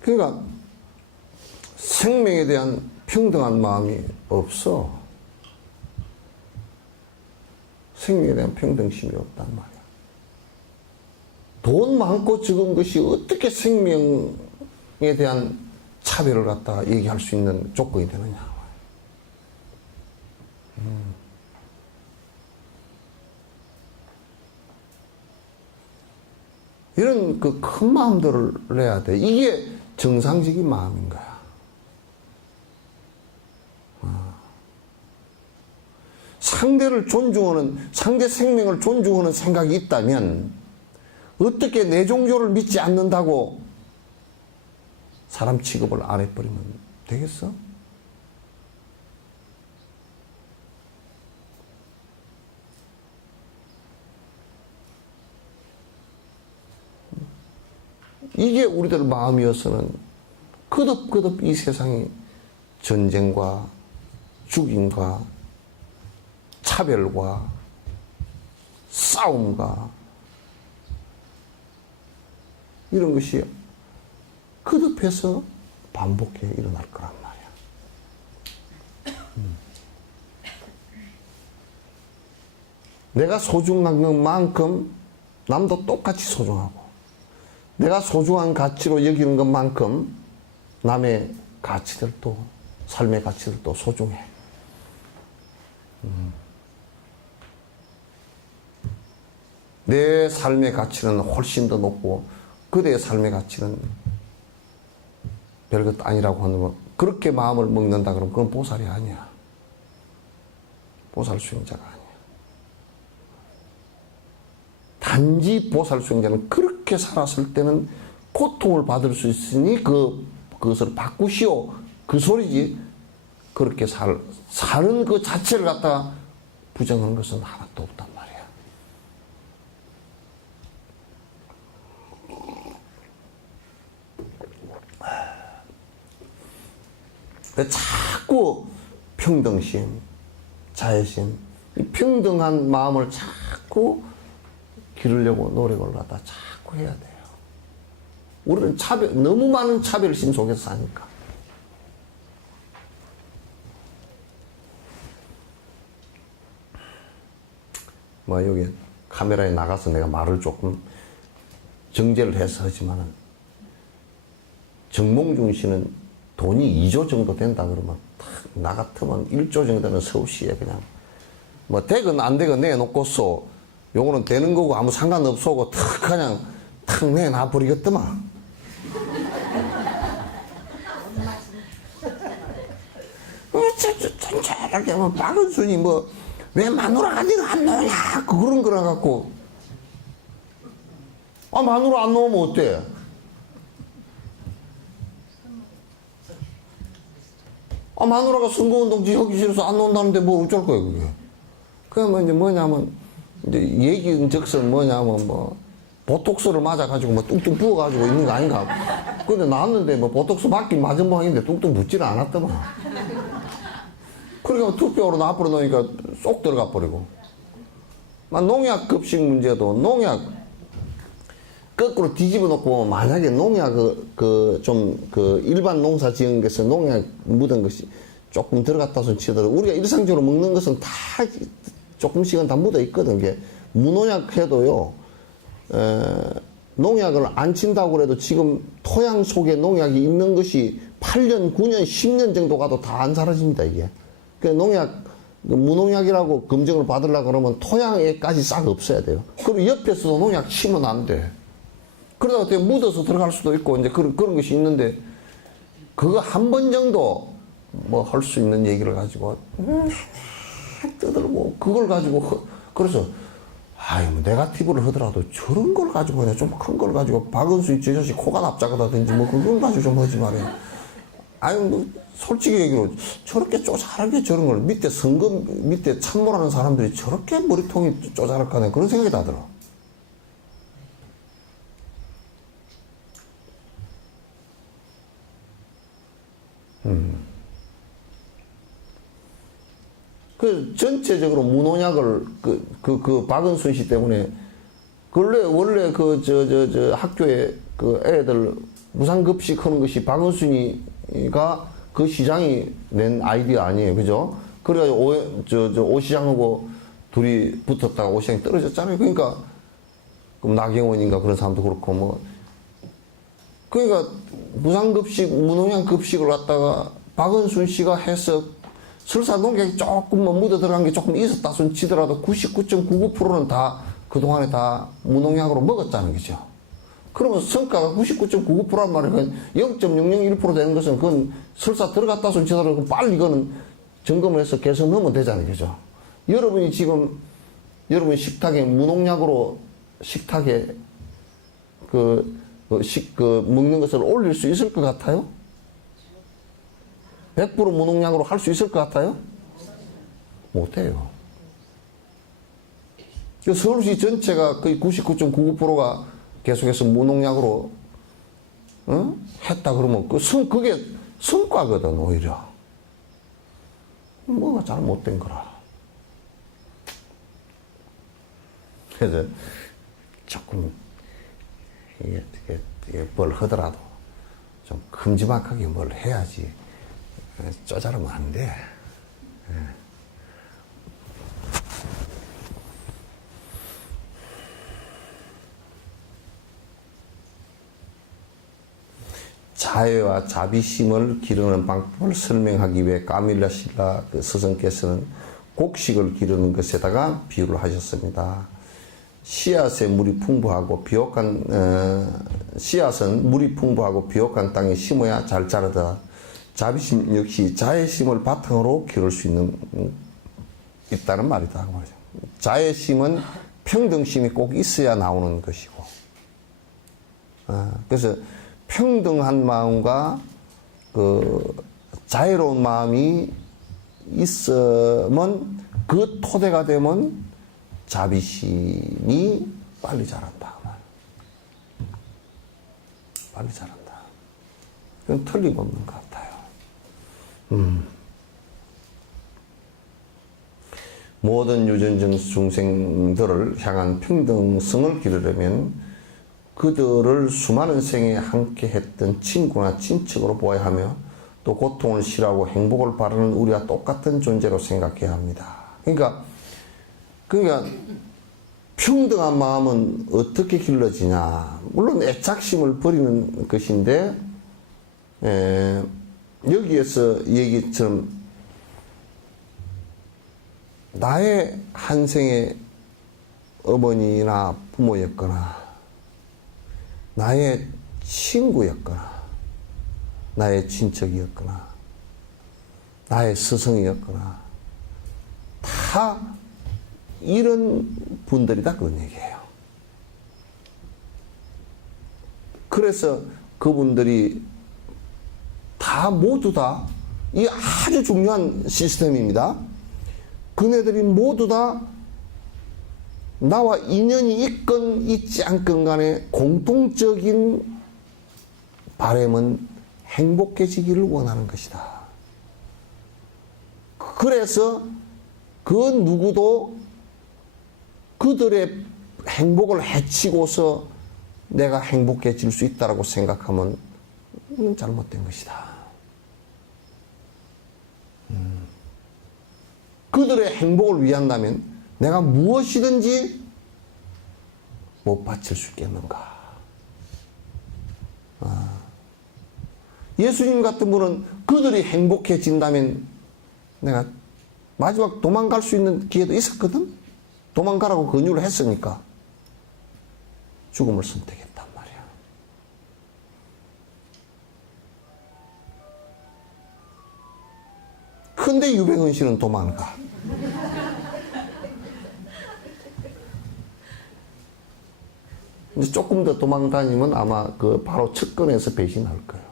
그러니까 생명에 대한 평등한 마음이 없어. 생명에 대한 평등심이 없단 말이야. 돈 많고 적은 것이 어떻게 생명에 대한 차별을 갖다가 얘기할 수 있는 조건이 되느냐. 이런 그 큰 마음들을 내야 돼. 이게 정상적인 마음인 거야. 상대를 존중하는, 상대 생명을 존중하는 생각이 있다면 어떻게 내 종교를 믿지 않는다고 사람 취급을 안 해버리면 되겠어? 이게 우리들 마음이어서는 거듭거듭 이 세상이 전쟁과 죽임과 차별과 싸움과 이런 것이 거듭해서 반복해 일어날 거란 말이야. 내가 소중한 것만큼 남도 똑같이 소중하고 내가 소중한 가치로 여기는 것만큼 남의 가치들도 삶의 가치들도 소중해. 내 삶의 가치는 훨씬 더 높고 그대의 삶의 가치는 별것 아니라고 하는 거. 그렇게 마음을 먹는다 그러면 그건 보살이 아니야. 보살 수행자가 아니야. 단지 보살 수행자는 그렇게 살았을 때는 고통을 받을 수 있으니 그것을 바꾸시오. 그 소리지. 그렇게 사는 그 자체를 갖다가 부정한 것은 하나도 없단 말이야. 자꾸 평등심, 자애심, 이 평등한 마음을 자꾸 기르려고 노력을 하다 자꾸 해야 돼요. 우리는 너무 많은 차별심 속에서 사니까. 뭐 여기 카메라에 나가서 내가 말을 조금 정제를 해서 하지만은 정몽준 씨는 돈이 2조 정도 된다 그러면 나 같으면 1조 정도는 서울시에 그냥 뭐 되건 안 되건 내놓고서 요거는 되는 거고 아무 상관없어고 탁 그냥 탁 내놔 버리겠더만. 짠짠하게 뭐 박은순이 뭐 왜 마누라가 니가 안 놓냐 그런 거라 갖고 마누라 안 놓으면 어때? 마누라가 선거운동 하기 싫어서 안 놓는다는데 뭐 어쩔 거야 그게. 그러면 이제 뭐냐면 이제 얘기적선 뭐냐면 뭐 보톡스를 맞아가지고 뭐 뚱뚱 부어가지고 있는 거 아닌가. 근데 나왔는데 뭐 보톡스 맞긴 맞은 모양인데 뚱뚱 붙지는 않았더만. 그러니까 투표로 나앞으로 놓으니까 쏙 들어가 버리고. 농약 급식 문제도 농약 거꾸로 뒤집어 놓고 만약에 농약 일반 농사 지은 것에 농약 묻은 것이 조금 들어갔다 손 치더라도 우리가 일상적으로 먹는 것은 다 조금씩은 다 묻어 있거든. 게 무농약 해도요. 농약을 안 친다고 해도 지금 토양 속에 농약이 있는 것이 8년, 9년, 10년 정도 가도 다 안 사라집니다, 이게. 그 농약, 무농약이라고 검증을 받으려고 그러면 토양에까지 싹 없어야 돼요. 그럼 옆에서도 농약 치면 안 돼. 그러다가 되게 묻어서 들어갈 수도 있고, 이제 그런 것이 있는데, 그거 한 번 정도 뭐 할 수 있는 얘기를 가지고, 떠들고, 그걸 가지고, 그래서, 뭐 네거티브를 하더라도 저런 걸 가지고 그냥 좀 큰 걸 가지고 박은수이 저 자식 코가 납작하다든지 뭐 그걸 가지고 좀 하지 말이야. 뭐 솔직히 얘기로 저렇게 쪼잘하게 저런 걸 밑에 참모라는 사람들이 저렇게 머리통이 쪼잘할까네 그런 생각이 나더라. 그 전체적으로 무농약을 그 박은순 씨 때문에 원래 저 학교에 그 애들 무상급식 하는 것이 박은순이가 그 시장이 낸 아이디어 아니에요. 그죠? 그래가지고 오 시장하고 둘이 붙었다가 오 시장이 떨어졌잖아요. 그러니까 그럼 나경원인가 그런 사람도 그렇고 뭐 그러니까 무상급식 무농약 급식을 갖다가 박은순 씨가 해서 설사 농약이 조금 뭐 묻어 들어간 게 조금 있었다 손 치더라도 99.99%는 다 그동안에 다 무농약으로 먹었다는 거죠. 그러면 성과가 99.99%란 말이에요. 0.001% 되는 것은 그건 설사 들어갔다 손 치더라도 빨리 이거는 점검을 해서 개선하면 되잖아요. 그죠? 여러분이 지금 여러분 식탁에 무농약으로 식탁에 먹는 것을 올릴 수 있을 것 같아요? 100% 무농약으로 할 수 있을 것 같아요? 못해요. 서울시 전체가 거의 99.99%가 계속해서 무농약으로 했다 그러면 그게 성과거든 오히려. 뭐가 잘못된 거라. 그래서 조금 이게 뭘 하더라도 좀 큼지막하게 뭘 해야지 쪼자르면 안 돼. 자애와 자비심을 기르는 방법을 설명하기 위해 까밀라 신라 스승께서는 곡식을 기르는 것에다가 비유를 하셨습니다. 씨앗은 물이 풍부하고 비옥한 땅에 심어야 잘 자라다. 자비심 역시 자애심을 바탕으로 기를 수 있다는 말이다. 자애심은 평등심이 꼭 있어야 나오는 것이고, 그래서 평등한 마음과 자애로운 마음이 있으면 그 토대가 되면 자비심이 빨리 자란다. 빨리 자란다. 그건 틀림없는 것 같아요. 모든 유전적 중생들을 향한 평등성을 기르려면 그들을 수많은 생에 함께 했던 친구나 친척으로 보아야 하며 또 고통을 싫어하고 행복을 바라는 우리와 똑같은 존재로 생각해야 합니다. 그러니까 평등한 마음은 어떻게 길러지냐. 물론 애착심을 버리는 것인데 여기에서 얘기처럼 나의 한 생의 어머니나 부모였거나 나의 친구였거나 나의 친척이었거나 나의 스승이었거나 다 이런 분들이다 그런 얘기예요. 그래서 그분들이 다 모두 다 이 아주 중요한 시스템입니다. 그네들이 모두 다 나와 인연이 있건 있지 않건 간에 공통적인 바람은 행복해지기를 원하는 것이다. 그래서 그 누구도 그들의 행복을 해치고서 내가 행복해질 수 있다고 생각하면 잘못된 것이다. 그들의 행복을 위한다면 내가 무엇이든지 못 바칠 수 있겠는가? 예수님 같은 분은 그들이 행복해진다면 내가 마지막 도망갈 수 있는 기회도 있었거든? 도망가라고 권유를 했으니까 죽음을 선택했단 말이야. 근데 유병헌 씨는 도망가. 이제 조금 더 도망 다니면 아마 바로 측근에서 배신할 거예요.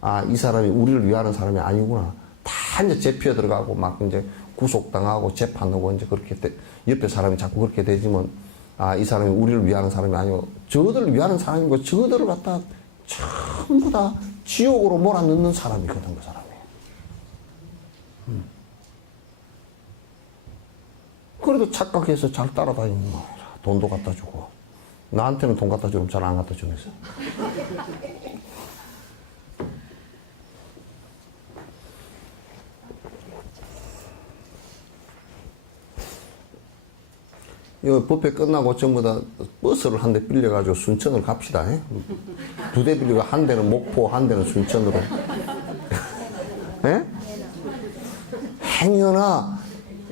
아, 이 사람이 우리를 위하는 사람이 아니구나. 다 이제 재피에 들어가고 막 이제 구속당하고 재판하고 이제 그렇게 옆에 사람이 자꾸 그렇게 되지만 아, 이 사람이 우리를 위하는 사람이 아니고 저들을 위하는 사람이고 저들을 갖다 전부 다 지옥으로 몰아넣는 사람이거든, 그 사람이. 그래도 착각해서 잘 따라다니는 거야. 돈도 갖다 주고. 나한테는 돈 갖다 주면 잘 안 갖다 주면서. 이 법회 끝나고 전부 다 버스를 한 대 빌려가지고 순천으로 갑시다. 2대 빌리고 한 대는 목포, 한 대는 순천으로. 예? 행여나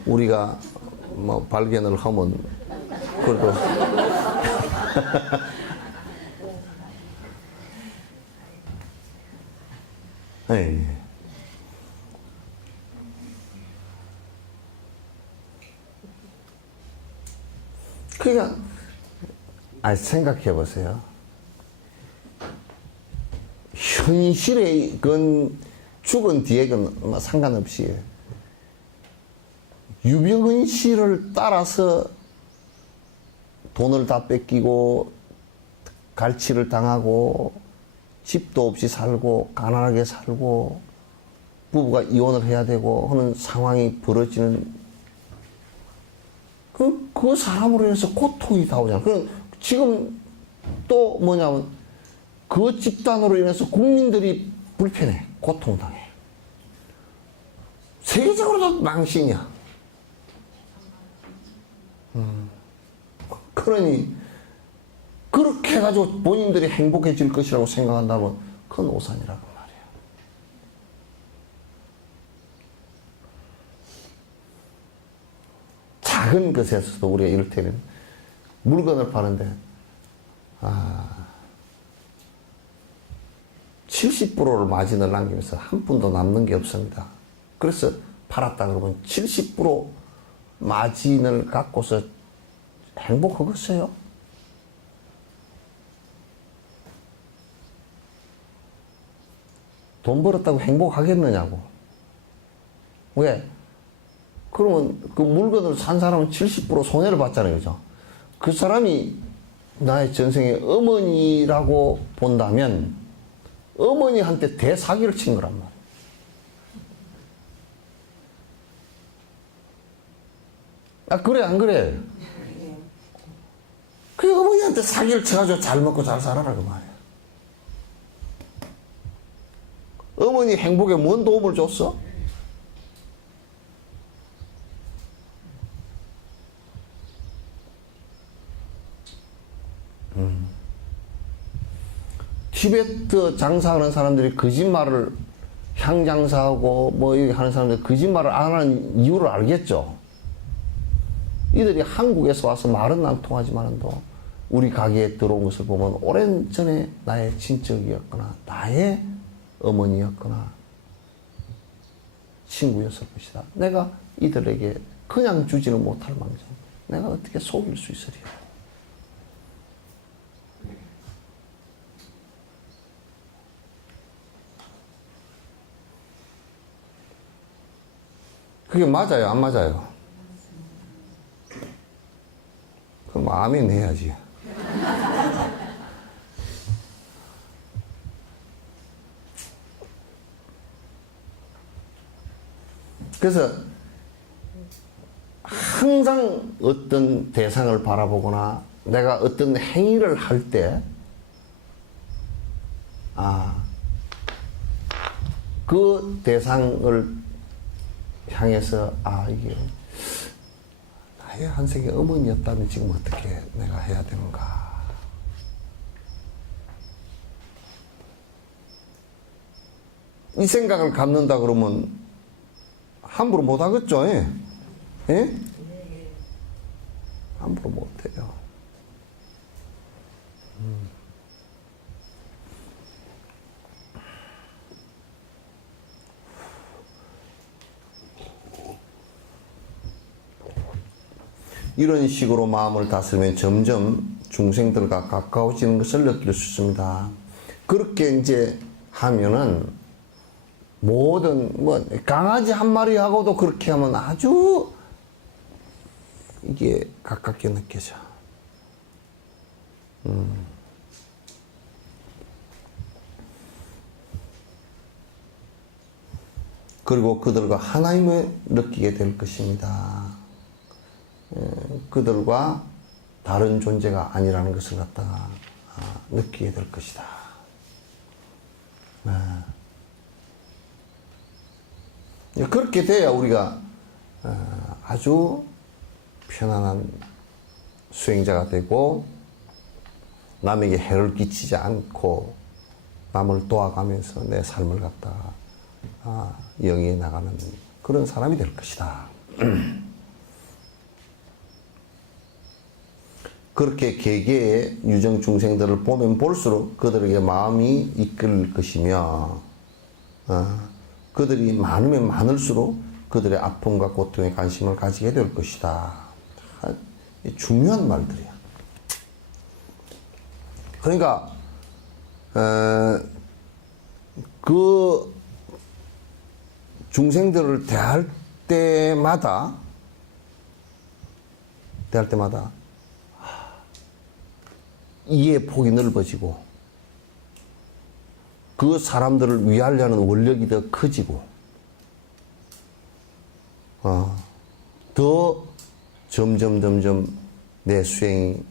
우리가 뭐 발견을 하면 그래도 예. 그러니까 생각해 보세요. 현실의 건 죽은 뒤에 건 상관없이 유병헌 씨를 따라서 돈을 다 뺏기고 갈취를 당하고 집도 없이 살고 가난하게 살고 부부가 이혼을 해야 되고 하는 상황이 벌어지는 그 사람으로 인해서 고통이 다 오잖아. 지금 또 뭐냐면 그 집단으로 인해서 국민들이 불편해. 고통당해. 세계적으로도 망신이야. 그러니 그렇게 해가지고 본인들이 행복해질 것이라고 생각한다면 그건 오산이라고 말이야. 작은 것에서도 우리가 이를테면 물건을 파는데 70%를 마진을 남기면서 한 푼도 남는 게 없습니다. 그래서 팔았다 그러면 70% 마진을 갖고서 행복하겠어요? 돈 벌었다고 행복하겠느냐고. 왜? 그러면 그 물건을 산 사람은 70% 손해를 봤잖아요. 그죠? 그 사람이 나의 전생의 어머니라고 본다면 어머니한테 대사기를 친 거란 말이에요. 그래 안 그래? 그 어머니한테 사기를 쳐가지고 잘 먹고 잘 살아라 그 말이야. 어머니 행복에 뭔 도움을 줬어? 티베트 장사하는 사람들이 거짓말을 향 장사하고 뭐 이렇게 하는 사람들이 거짓말을 안 하는 이유를 알겠죠? 이들이 한국에서 와서 말은 안 통하지만도 우리 가게에 들어온 것을 보면 오랜전에 나의 친척이었거나 나의 어머니였거나 친구였을 것이다. 내가 이들에게 그냥 주지는 못할 망정 내가 어떻게 속일 수 있으리요? 그게 맞아요? 안 맞아요? 그럼 아멘 해야지. 그래서 항상 어떤 대상을 바라보거나 내가 어떤 행위를 할 때, 그 대상을 향해서, 이게 나의 한생의 어머니였다면 지금 어떻게 내가 해야 되는가. 이 생각을 갖는다 그러면 함부로 못 하겠죠? 예? 예? 함부로 못 해요. 이런 식으로 마음을 다스리면 점점 중생들과 가까워지는 것을 느낄 수 있습니다. 그렇게 이제 하면은 모든 뭐 강아지 한 마리하고도 그렇게 하면 아주 이게 가깝게 느껴져. 그리고 그들과 하나님을 느끼게 될 것입니다. 그들과 다른 존재가 아니라는 것을 갖다가 느끼게 될 것이다. 그렇게 돼야 우리가 아주 편안한 수행자가 되고 남에게 해를 끼치지 않고 남을 도와가면서 내 삶을 갖다가 영위해 나가는 그런 사람이 될 것이다. 그렇게 개개의 유정 중생들을 보면 볼수록 그들에게 마음이 이끌릴 것이며 그들이 많으면 많을수록 그들의 아픔과 고통에 관심을 가지게 될 것이다. 중요한 말들이야. 그러니까 그 중생들을 대할 때마다 이해의 폭이 넓어지고 그 사람들을 위하려는 원력이 더 커지고 더 점점 내 수행이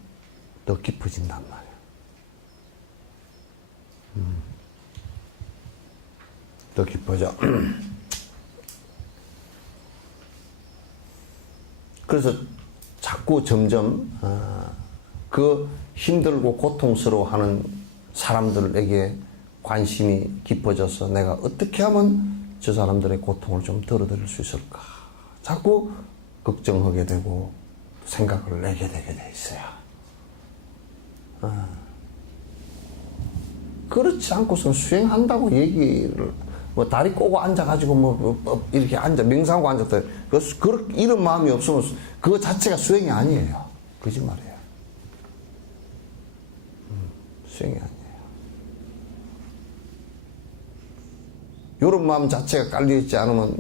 더 깊어진단 말이야. 더 깊어져. 그래서 자꾸 점점 그 힘들고 고통스러워하는 사람들에게 관심이 깊어져서 내가 어떻게 하면 저 사람들의 고통을 좀 덜어드릴 수 있을까 자꾸 걱정하게 되고 생각을 내게 되게 돼 있어요. 그렇지 않고선 수행한다고 얘기를 뭐 다리 꼬고 앉아가지고 뭐 이렇게 앉아 명상하고 앉았다 이런 마음이 없으면 그거 자체가 수행이 아니에요. 거짓말이에요. 수행이 아니에요. 이런 마음 자체가 깔려있지 않으면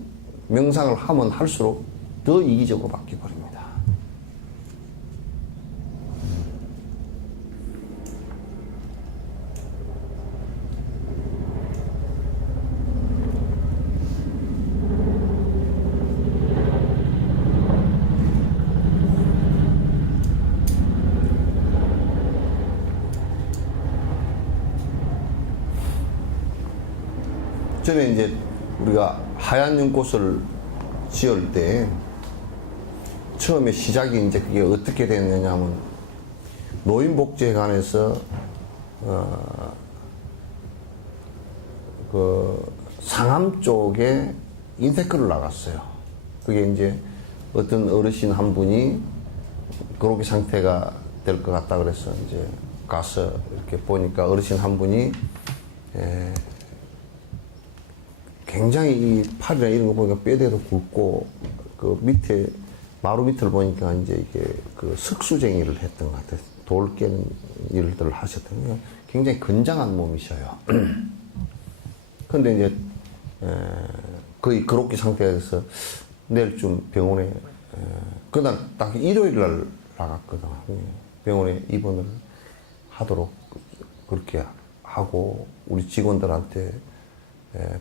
명상을 하면 할수록 더 이기적으로 바뀌어버립니다. 전에 이제 우리가 하얀 연꽃을 지을 때 처음에 시작이 이제 그게 어떻게 됐느냐면 노인복지회관에서 그 상암 쪽에 인테크를 나갔어요. 그게 이제 어떤 어르신 한 분이 그렇게 상태가 될 것 같다 그래서 이제 가서 이렇게 보니까 어르신 한 분이 굉장히 이 팔이나 이런 거 보니까 뼈대도 굵고 그 밑에 마루 밑을 보니까 이제 이게 그 석수쟁이를 했던 것 같아요. 돌 깨는 일들을 하셨던 거 굉장히 건장한 몸이셔요. 근데 이제 거의 그렇게 상태에서 내일쯤 병원에 그날 딱 일요일 날 나갔거든. 병원에 입원을 하도록 그렇게 하고 우리 직원들한테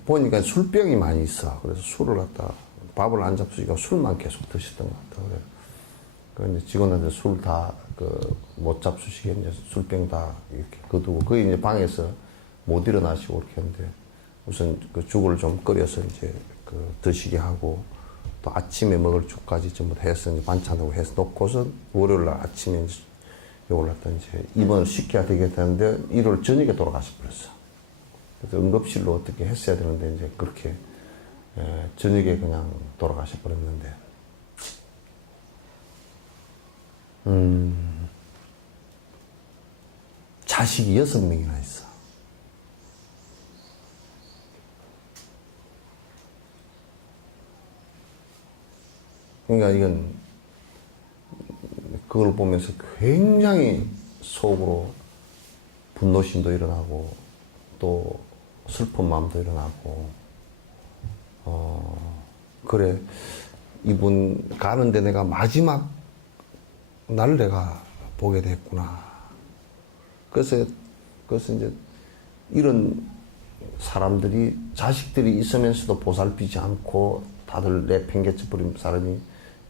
보니까 술병이 많이 있어. 그래서 술을 갖다 밥을 안 잡수니까 술만 계속 드시던 것 같아. 그래 이제 직원한테 술 다 못 잡수시게 이제 술병 다 이렇게 거두고 거의 이제 방에서 못 일어나시고 이렇게 했는데 우선 그 죽을 좀 끓여서 이제 드시게 하고 또 아침에 먹을 죽까지 전부 다 해서 이제 반찬하고 해서 놓고서 월요일 날 아침에 이제 요걸 갖다 이제 입원을 시켜야 되겠다는데 일요일 저녁에 돌아가셔 버렸어. 그래서 응급실로 어떻게 했어야 되는데 이제 그렇게 저녁에 그냥 돌아가셔 버렸는데 자식이 6명이나 있어. 그러니까 이건 그걸 보면서 굉장히 속으로 분노심도 일어나고 또 슬픈 마음도 일어나고 그래 이분 가는데 내가 마지막 날 내가 보게 됐구나. 그래서 이제 이런 사람들이 자식들이 있으면서도 보살피지 않고 다들 내팽개쳐 버린 사람이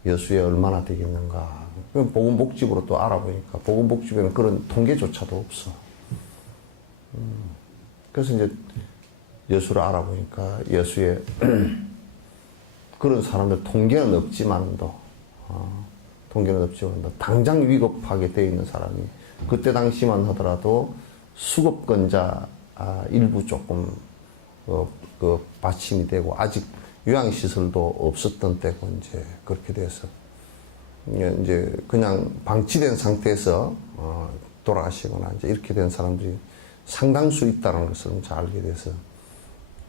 여수에 얼마나 되겠는가. 그럼 보건복지부로 또 알아보니까 보건복지부에는 그런 통계조차도 없어. 그래서 이제 여수를 알아보니까 여수에 그런 사람들 통계는 없지만도 통계는 없지만도 당장 위급하게 되어 있는 사람이 그때 당시만 하더라도 수급권자 일부 조금 그 받침이 되고 아직 요양시설도 없었던 때고 이제 그렇게 돼서 이제 그냥 방치된 상태에서 돌아가시거나 이제 이렇게 된 사람들이 상당수 있다는 것을 잘 알게 돼서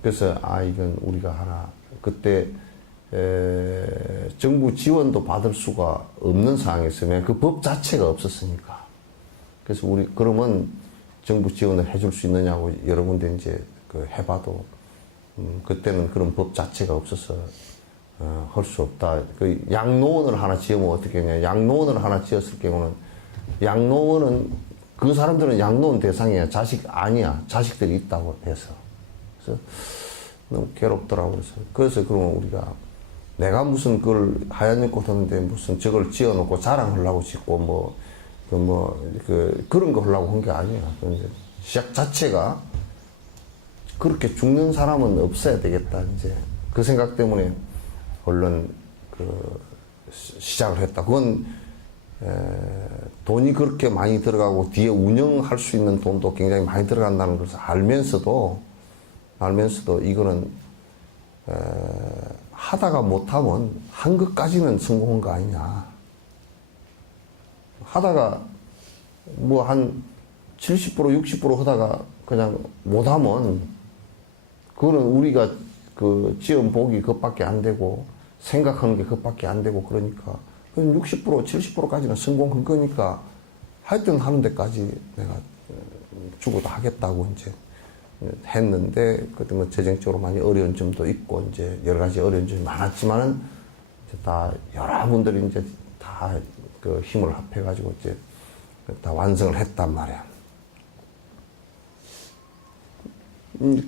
그래서 이건 우리가 하나 그때 정부 지원도 받을 수가 없는 상황이었으면 그 법 자체가 없었으니까 그래서 우리 그러면 정부 지원을 해줄 수 있느냐고 여러 군데 이제 그 해봐도 그때는 그런 법 자체가 없어서 할 수 없다. 그 양로원을 하나 지으면 어떻게 했냐? 양로원을 하나 지었을 경우는 양로원은 그 사람들은 양로원 대상이야. 자식 아니야. 자식들이 있다고 해서 그래서 너무 괴롭더라고 그래서 그러면 우리가 내가 무슨 그걸 하얀 연꽃 하는데 무슨 저걸 지어놓고 자랑하려고 짓고 그런 거 하려고 한 게 아니야. 그런데 시작 자체가 그렇게 죽는 사람은 없어야 되겠다. 이제 그 생각 때문에 얼른 그 시작을 했다. 그건 돈이 그렇게 많이 들어가고 뒤에 운영할 수 있는 돈도 굉장히 많이 들어간다는 것을 알면서도 이거는 하다가 못하면 한 것까지는 성공한 거 아니냐. 하다가 뭐 한 70% 60% 하다가 그냥 못하면 그거는 우리가 그 지은 복이 그것밖에 안 되고 생각하는 게 그것밖에 안 되고 그러니까 60% 70%까지는 성공한 거니까 하여튼 하는 데까지 내가 죽어도 하겠다고 이제 했는데 그때 뭐 재정적으로 많이 어려운 점도 있고 이제 여러 가지 어려운 점이 많았지만은 이제 다 여러분들이 이제 다 그 힘을 합해가지고 이제 다 완성을 했단 말이야.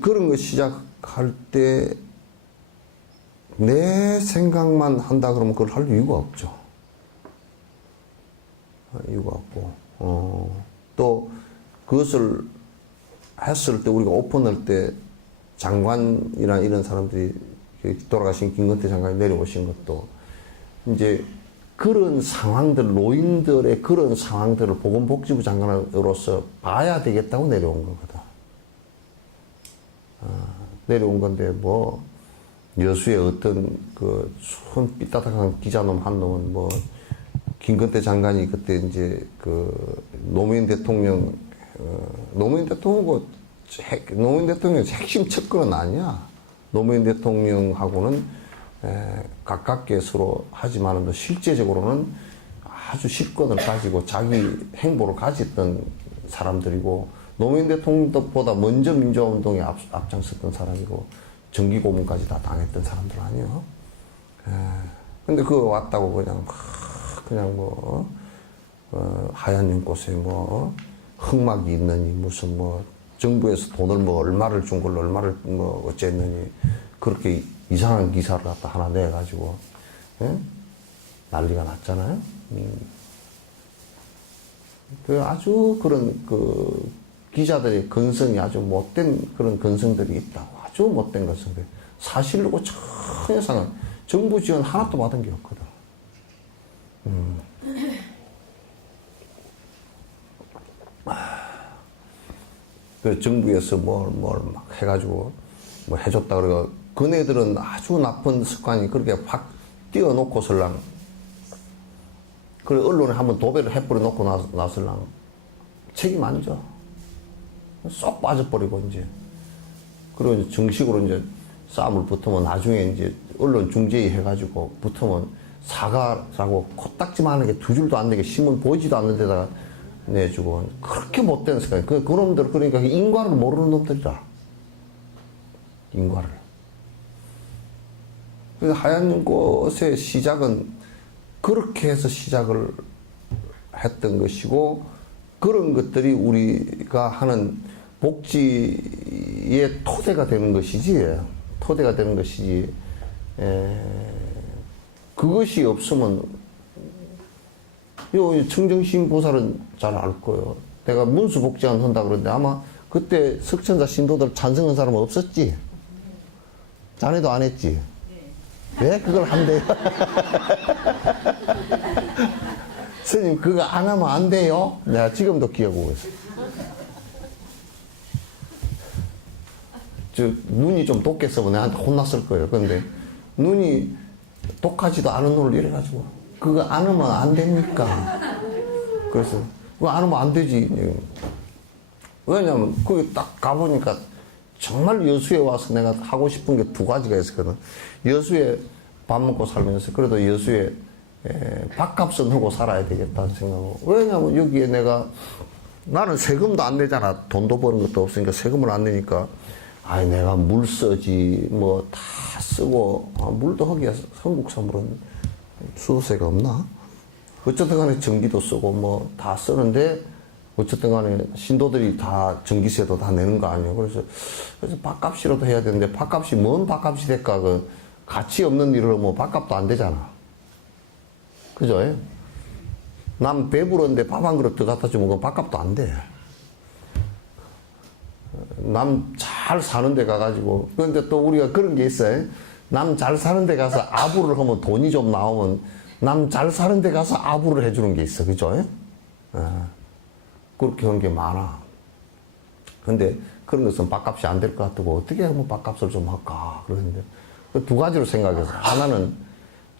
그런 거 시작할 때 내 생각만 한다 그러면 그걸 할 이유가 없죠. 이유가 없고 또 그것을 했을 때 우리가 오픈할 때 장관이나 이런 사람들이 돌아가신 김건태 장관이 내려오신 것도 이제 그런 상황들 노인들의 그런 상황들을 보건복지부 장관으로서 봐야 되겠다고 내려온 거거든. 내려온 건데 뭐 여수의 어떤 그 손 삐딱한 기자놈 한 놈은 뭐 김건태 장관이 그때 이제 그 노무현 대통령 노무현 대통령의 핵심 측근은 아니야. 노무현 대통령하고는 가깝게 서로 하지만은 실제적으로는 아주 실권을 가지고 자기 행보를 가졌던 사람들이고 노무현 대통령보다 먼저 민주화운동에 앞장섰던 사람이고 정기고문까지 다 당했던 사람들 아니에요. 근데 그거 왔다고 그냥 뭐 하얀 연꽃에 뭐 흑막이 있느니 무슨 뭐 정부에서 돈을 뭐 얼마를 준 걸로 얼마를 뭐 어쨌느니 그렇게 이상한 기사를 갖다 하나 내가지고 난리가 났잖아요. 그 아주 그런 그 기자들의 건성이 아주 못된 그런 건성들이 있다고. 아주 못된 건성들. 사실로 전혀 상관. 정부 지원 하나도 받은 게 없거든. 그 정부에서 뭘 막 해가지고 뭐 해줬다 그러고 그네들은 아주 나쁜 습관이 그렇게 확 띄워놓고 설랑 그래 언론에 한번 도배를 해버려 놓고 나설랑 책임 안 져. 쏙 빠져버리고 이제 그리고 이제 정식으로 이제 싸움을 붙으면 나중에 이제 언론 중재위 해가지고 붙으면 사과라고 코딱지만하게 두 줄도 안 되게 신문 보이지도 않는 데다가 내주고 그렇게 못된 습관. 그놈들 그러니까 인과를 모르는 놈들이라. 인과를. 그래서 하얀 연꽃의 시작은 그렇게 해서 시작을 했던 것이고 그런 것들이 우리가 하는 복지의 토대가 되는 것이지. 토대가 되는 것이지. 그것이 없으면 요 청정신 보살은 잘 알 거예요. 내가 문수복지안 한다 그러는데 아마 그때 석천사 신도들 찬성한 사람은 없었지. 자네도 안 했지. 왜 그걸 한대요? 스님 그거 안 하면 안 돼요? 내가 지금도 기억하고 있어. 눈이 좀 독했으면 내한테 혼났을 거예요. 근데 눈이 독하지도 않은 눈을 이래가지고 그거 안 하면 안 됩니까? 그래서 그거 안 하면 안 되지. 왜냐면 거기 딱 가보니까 정말 여수에 와서 내가 하고 싶은 게 두 가지가 있었거든. 여수에 밥 먹고 살면서 그래도 여수에 밥값은 하고 살아야 되겠다는 생각으로. 왜냐면 여기에 나는 세금도 안 내잖아. 돈도 버는 것도 없으니까 세금을 안 내니까 아이 내가 물 쓰지 뭐 다 쓰고 물도 하기야 한국사 물은 수도세가 없나? 어쨌든 간에 전기도 쓰고 뭐 다 쓰는데 어쨌든 간에 신도들이 다 전기세도 다 내는 거 아니에요. 그래서 밥값이라도 해야 되는데 밥값이 뭔 밥값이 될까? 그 가치 없는 일을 하면 밥값도 안 되잖아. 그죠? 남 배부른데 밥 한 그릇 더 갖다 주면 그 밥값도 안 돼. 남 잘 사는 데 가가지고 그런데 또 우리가 그런 게 있어요. 남 잘 사는 데 가서 아부를 하면 돈이 좀 나오면 남 잘 사는 데 가서 아부를 해주는 게 있어. 그죠? 그렇게 하는 게 많아. 근데 그런 것은 밥값이 안 될 것 같고 어떻게 하면 밥값을 좀 할까 그러는데 그 두 가지로 생각해서 하나는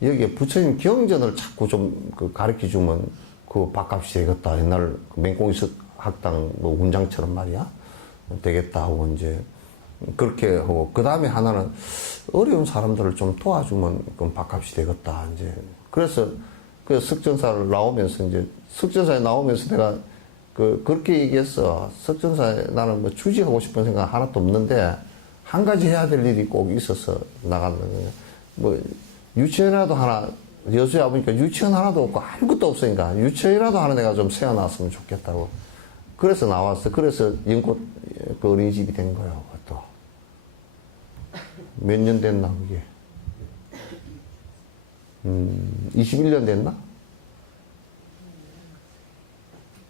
여기에 부처님 경전을 자꾸 좀 가르쳐 주면 그 밥값이 되겠다. 옛날 맹공이 학당 뭐 운장처럼 말이야 되겠다 하고 이제 그렇게 하고 그 다음에 하나는 어려운 사람들을 좀 도와주면 그 밥값이 되겠다. 이제 그래서 그 석전사를 나오면서 이제 석전사에 나오면서 내가 그렇게 얘기했어. 석전사에 나는 뭐 주지하고 싶은 생각 하나도 없는데 한 가지 해야 될 일이 꼭 있어서 나가는 거예요. 뭐 유치원이라도 하나 여수에 와보니까 유치원 하나도 없고 아무것도 없으니까 유치원이라도 하나 내가 좀 세워놨으면 좋겠다고. 그래서 나왔어. 그래서 연꽃 그 어린이집이 된 거예요. 또 몇 년 됐나 그게? 21년 됐나?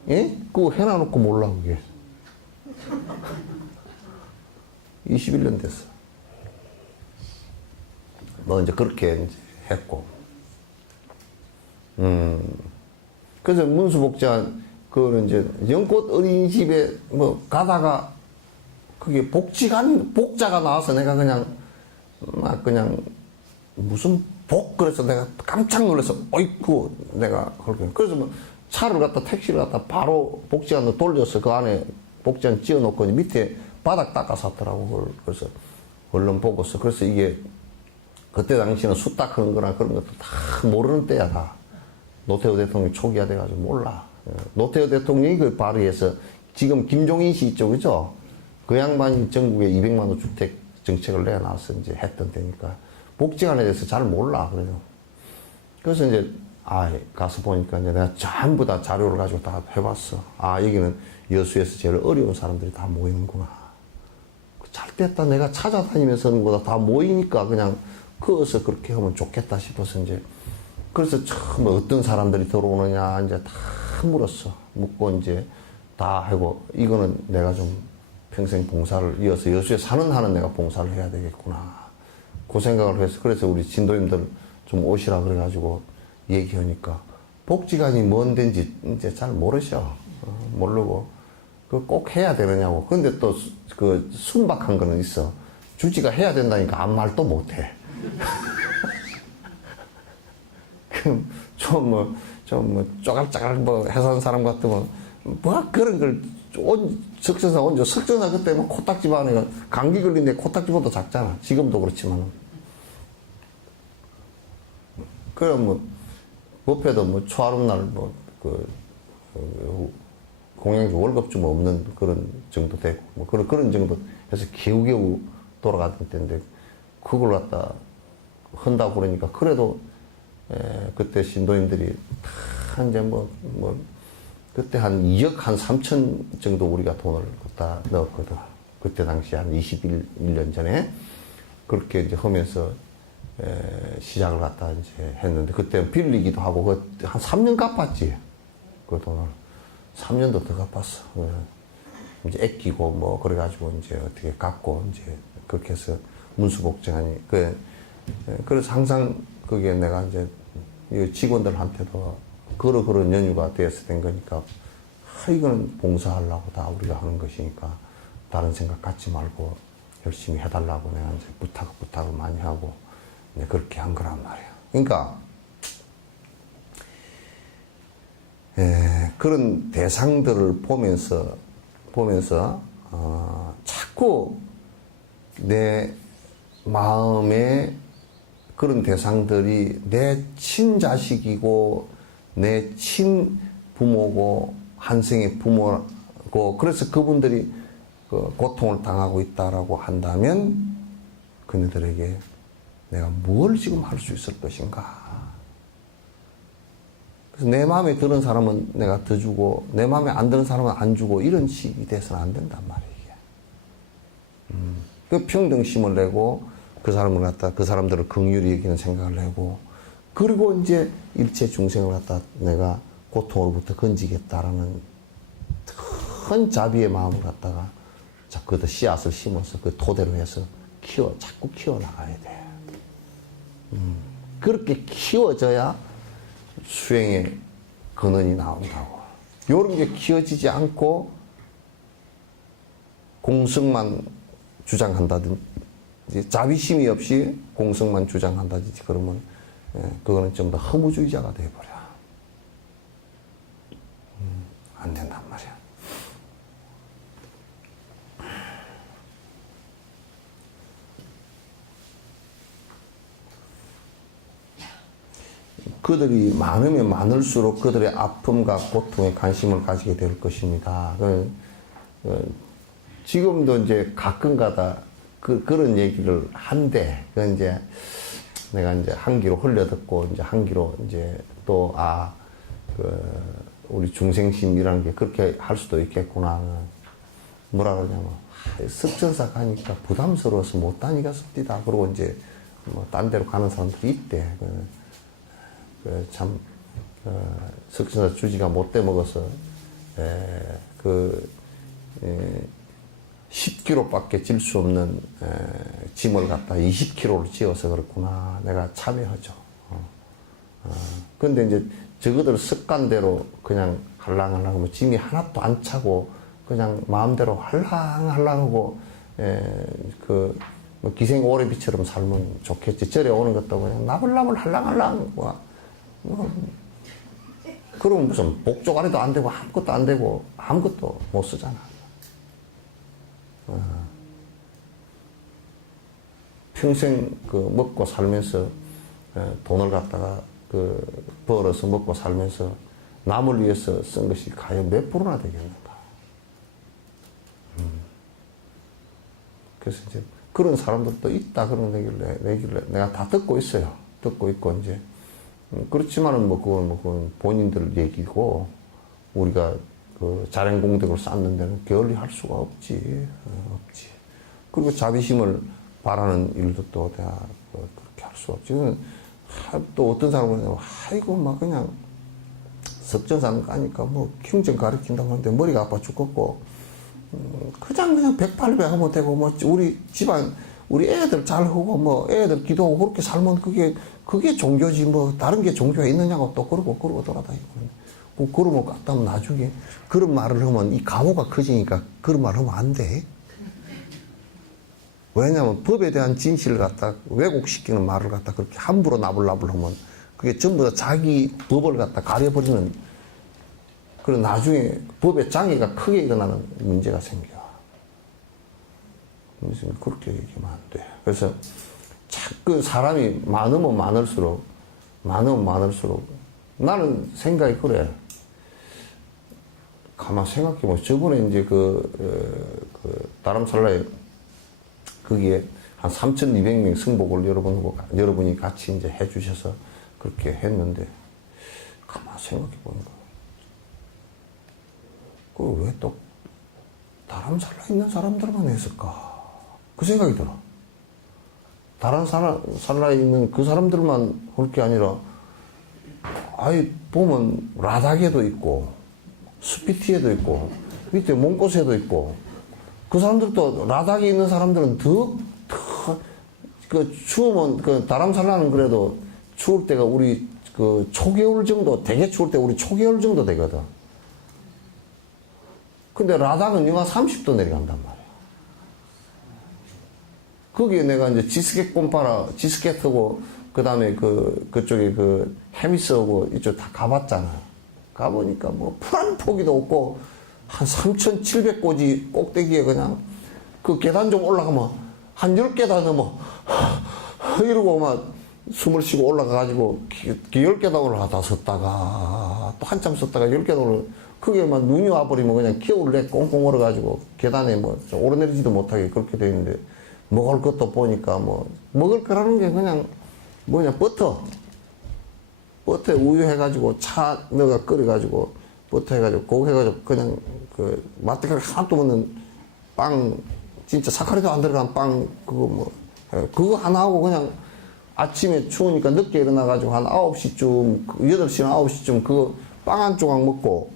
예? 그거 해놔놓고 몰라 그게. 21년 됐어. 뭐 이제 그렇게 이제 했고. 그래서 문수복지한 그거는 이제 연꽃 어린이집에 뭐 가다가 그게 복자가 나와서 내가 막 그냥 무슨 그래서 내가 깜짝 놀라서 어이쿠 내가 그렇게 그래서 뭐 차를 갖다 택시를 갖다 바로 복지관으로 돌려서 그 안에 복지관 찌어놓고 밑에 바닥 닦아서 놨더라고. 그래서 얼른 보고서 그래서 이게 그때 당시에는 수 닦는 거나 그런 것도 다 모르는 때야 다. 노태우 대통령이 초기화 돼가지고 몰라. 노태우 대통령이 그 발의해서 지금 김종인 씨 있죠, 그죠? 그 양반이 전국에 200만 호 주택 정책을 내놔서 이제 했던 때니까 복지관에 대해서 잘 몰라 그래요. 그래서 이제 가서 보니까 이제 내가 전부 다 자료를 가지고 다 해봤어. 여기는 여수에서 제일 어려운 사람들이 다 모이는구나. 잘 됐다. 내가 찾아다니면서 하는 거다 다 모이니까 그냥 그어서 그렇게 하면 좋겠다 싶어서 이제 그래서 처음 어떤 사람들이 들어오느냐 이제 다 물었어. 묻고 이제 다 하고 이거는 내가 좀 평생 봉사를 이어서 여수에 사는 한은 내가 봉사를 해야 되겠구나. 그 생각을 해서 그래서 우리 진도님들 좀 오시라 그래가지고 얘기하니까 복지관이 뭔 데인지 이제 잘 모르셔. 모르고 그 꼭 해야 되느냐고. 근데 또 그 순박한 거는 있어. 주지가 해야 된다니까 아무 말도 못해. 좀 쪼갈쪼갈 해산 사람 같으면 뭐 그런 걸 석전사 언제 석전사 그때 뭐 코딱지 반에 감기 걸린데 코딱지보다 작잖아. 지금도 그렇지만. 그럼 뭐 법회도 뭐 초하루 날 공양주 월급 좀 없는 그런 정도 되고 뭐 그런 정도 해서 겨우겨우 돌아가던 때인데 그걸 갖다 한다고 그러니까 그래도 그때 신도님들이 다 이제 그때 한 2억 한 3천 정도 우리가 돈을 갖다 넣었거든. 그때 당시 한 21년 전에 그렇게 이제 하면서 시작을 갖다 이제 했는데, 그때 빌리기도 하고, 한 3년 갚았지. 그 돈을. 3년도 더 갚았어. 이제 애끼고 뭐, 그래가지고 이제 어떻게 갚고, 이제 그렇게 해서 문수복쟁하니. 그래서 항상 그게 내가 이제 이 직원들한테도 그런 연유가 되어서 된 거니까, 이거는 봉사하려고 다 우리가 하는 것이니까 다른 생각 갖지 말고 열심히 해달라고 내가 이제 부탁을 많이 하고 그렇게 한 거란 말이야. 그러니까 그런 대상들을 보면서 자꾸 내 마음에 그런 대상들이 내 친자식이고 내 친부모고 한생의 부모고, 그래서 그분들이 그 고통을 당하고 있다라고 한다면 그네들에게 내가 뭘 지금 할 수 있을 것인가. 그래서 내 마음에 드는 사람은 내가 더 주고 내 마음에 안 드는 사람은 안 주고, 이런 식이 돼서는 안 된단 말이에요. 그 평등심을 내고 그 사람을 갖다, 그 사람들을 긍휼히 여기는 생각을 내고, 그리고 이제 일체 중생을 갖다 내가 고통으로부터 건지겠다라는 큰 자비의 마음을 갖다가 자꾸 씨앗을 심어서 그 토대로 해서 자꾸 키워나가야 돼. 그렇게 키워져야 수행의 근원이 나온다고. 요런 게 키워지지 않고 공성만 주장한다든지, 자비심이 없이 공성만 주장한다든지, 그러면 그거는 좀 더 허무주의자가 돼버려. 안 된단 말이야. 그들이 많으면 많을수록 그들의 아픔과 고통에 관심을 가지게 될 것입니다. 지금도 이제 가끔가다 그런 얘기를 한데, 그건 이제 내가 이제 한 귀로 흘려듣고, 이제 한 귀로 이제 또, 우리 중생심이라는 게 그렇게 할 수도 있겠구나. 뭐라 그러냐면, 습전사 가니까 부담스러워서 못 다니겠습니다. 그러고 이제 뭐 딴 데로 가는 사람들이 있대. 참, 석전사 주지가 못돼 먹어서, 10kg밖에 질 수 없는 짐을 갖다 20kg를 지어서 그렇구나. 내가 참여하죠. 근데 이제 저거들 습관대로 그냥 할랑할랑하면 짐이 하나도 안 차고 그냥 마음대로 할랑할랑하고, 뭐 기생 오래비처럼 살면 좋겠지. 절에 오는 것도 그냥 나불나불 할랑할랑. 그럼 무슨 복조가리도 안 되고 아무것도 안 되고 아무것도 못 쓰잖아. 평생 먹고 살면서 돈을 갖다가 벌어서 먹고 살면서 남을 위해서 쓴 것이 과연 몇 프로나 되겠는가. 그래서 이제 그런 사람들도 있다 그런 얘기를 내가 다 듣고 있어요. 듣고 있고 이제 그렇지만은 그건 본인들 얘기고, 우리가 자랭공덕을 쌓는 데는 게을리 할 수가 없지. 없지. 그리고 자비심을 바라는 일도 또 내가 그렇게 할 수 없지. 또 어떤 사람은, 아이고, 막 그냥 석전산 가니까 뭐 경전 가르친다고 하는데 머리가 아파 죽겠고, 그냥 108배 하면 되고, 뭐 우리 집안, 우리 애들 잘 하고, 뭐 애들 기도하고 그렇게 살면 그게 종교지, 뭐 다른 게 종교가 있느냐고 또 그러고 돌아다니고. 그러면 갖다면 나중에 그런 말을 하면 이 감호가 커지니까 그런 말 하면 안 돼. 왜냐하면 법에 대한 진실을 갖다 왜곡시키는 말을 갖다 그렇게 함부로 나불나불 하면 그게 전부 다 자기 법을 갖다 가려버리는, 그런 나중에 법의 장애가 크게 일어나는 문제가 생겨. 그래서 그렇게 얘기하면 안 돼. 그래서 자꾸 사람이 많으면 많을수록 나는 생각이 그래. 가만 생각해보면 저번에 이제 다람살라에 거기에 한 3,200명 승복을 여러분이 같이 이제 해주셔서 그렇게 했는데, 가만 생각해보니까 왜 또 다람살라 있는 사람들만 했을까? 그 생각이 들어. 다른 살라에 있는 그 사람들만 할 게 아니라, 아이, 보면 라닥에도 있고, 스피티에도 있고, 밑에 몽고스에도 있고, 그 사람들도, 라닥에 있는 사람들은 추우면, 다람살라는 그래도 추울 때가 우리 초겨울 정도, 되게 추울 때 우리 초겨울 정도 되거든. 근데 라닥은 영하 30도 내려간단 말이야. 거기에 내가 이제 지스켓하고, 그 다음에 그쪽에 해미스하고 이쪽 다 가봤잖아. 가보니까 뭐, 푸른 포기도 없고, 한 3,700고지 꼭대기에 그냥, 그 계단 좀 올라가면, 한 10계단 넘어. 이러고 막, 숨을 쉬고 올라가가지고, 10계단 올라가다 섰다가, 또 한참 섰다가 10계단 올라가, 그게 막 눈이 와버리면 그냥 겨울에 꽁꽁 얼어가지고, 계단에 뭐, 오르내리지도 못하게 그렇게 돼 있는데, 먹을 것도 보니까 뭐, 먹을 거라는 게 그냥, 버터에 우유 해가지고, 차 넣어가 끓여가지고, 버터 해가지고, 고기 해가지고, 그냥, 마트가 하나도 없는 빵, 진짜 사카리도 안 들어간 빵, 그거 하나 하고 그냥 아침에 추우니까 늦게 일어나가지고 한 9시쯤, 8시나 9시쯤 그 빵 한 조각 먹고,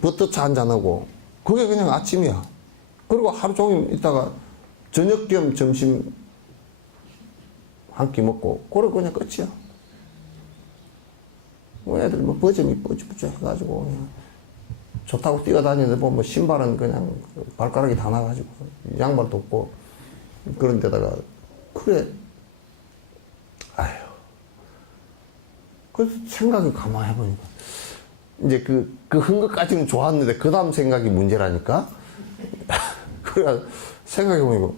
버터차 한 잔하고, 그게 그냥 아침이야. 그리고 하루 종일 있다가 저녁 겸 점심 한 끼 먹고, 그러고 그냥 끝이야. 뭐 애들 뭐 버전이 뿌쭈뿌쭈 해가지고, 그냥 좋다고 뛰어다니는데 보면 신발은 그냥 발가락이 다 나가지고, 양말도 없고, 그런 데다가, 그래. 아휴. 그래서 생각이 가만히 해보니까, 이제 한 것까지는 좋았는데, 그 다음 생각이 문제라니까? 그래, 생각해보니까,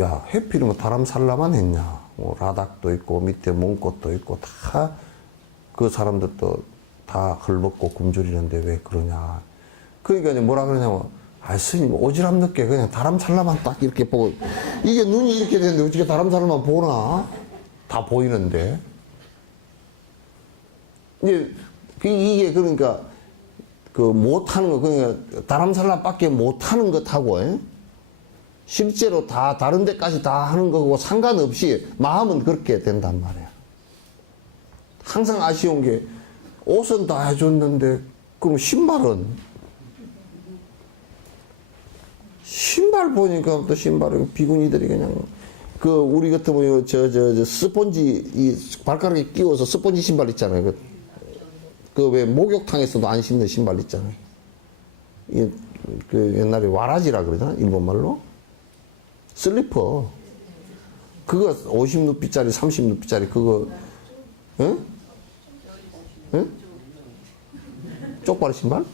야, 해필이면 다람살라만 했냐. 뭐, 라닥도 있고, 밑에 몽꽃도 있고, 다, 그 사람들도 다 헐벗고 굶주리는데 왜 그러냐. 그러니까 이제 뭐라 그러냐면, 아, 스님, 오지랖 늦게 그냥 다람살라만 딱 이렇게 보고, 이게 눈이 이렇게 되는데 어떻게 다람살라만 보나? 다 보이는데. 이게 그러니까, 못하는 거, 그러니까 다람살라밖에 못하는 것하고, 실제로 다 다른 데까지 다 하는 거고 상관없이 마음은 그렇게 된단 말이야. 항상 아쉬운 게 옷은 다 해줬는데 그럼 신발 보니까 또 신발을 비구니들이 그냥 우리 같으면 스펀지 이 발가락에 끼워서 스펀지 신발 있잖아요. 왜 목욕탕에서도 안 신는 신발 있잖아요. 옛날에 와라지라 그러잖아 일본말로. 슬리퍼. 그거 50루피짜리, 30루피짜리, 그거, 응? 응? 쪽발이 신발?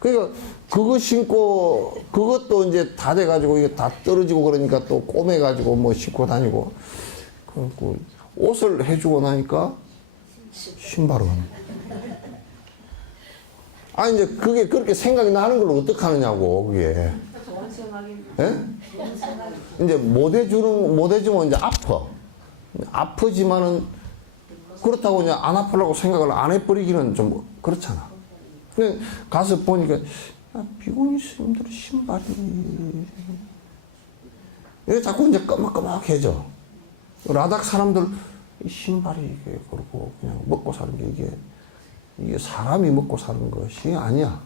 그러니까, 그거 신고, 그것도 이제 다 돼가지고, 이게 다 떨어지고 그러니까 또 꼬매가지고 뭐 신고 다니고. 그래갖고, 옷을 해주고 나니까, 신발은. 아니, 이제 그게 그렇게 생각이 나는 걸 어떡하느냐고, 그게. 예? 이제 못 해주면 이제 아프지만은 그렇다고 이제 안 아프려고 생각을 안 해버리기는 좀 그렇잖아. 근데 가서 보니까 비구니 스님들 신발이 이게 자꾸 이제 꺼막꺼막해져. 라닥 사람들 신발이 이게 그렇고 그냥 먹고 사는 게 이게 사람이 먹고 사는 것이 아니야.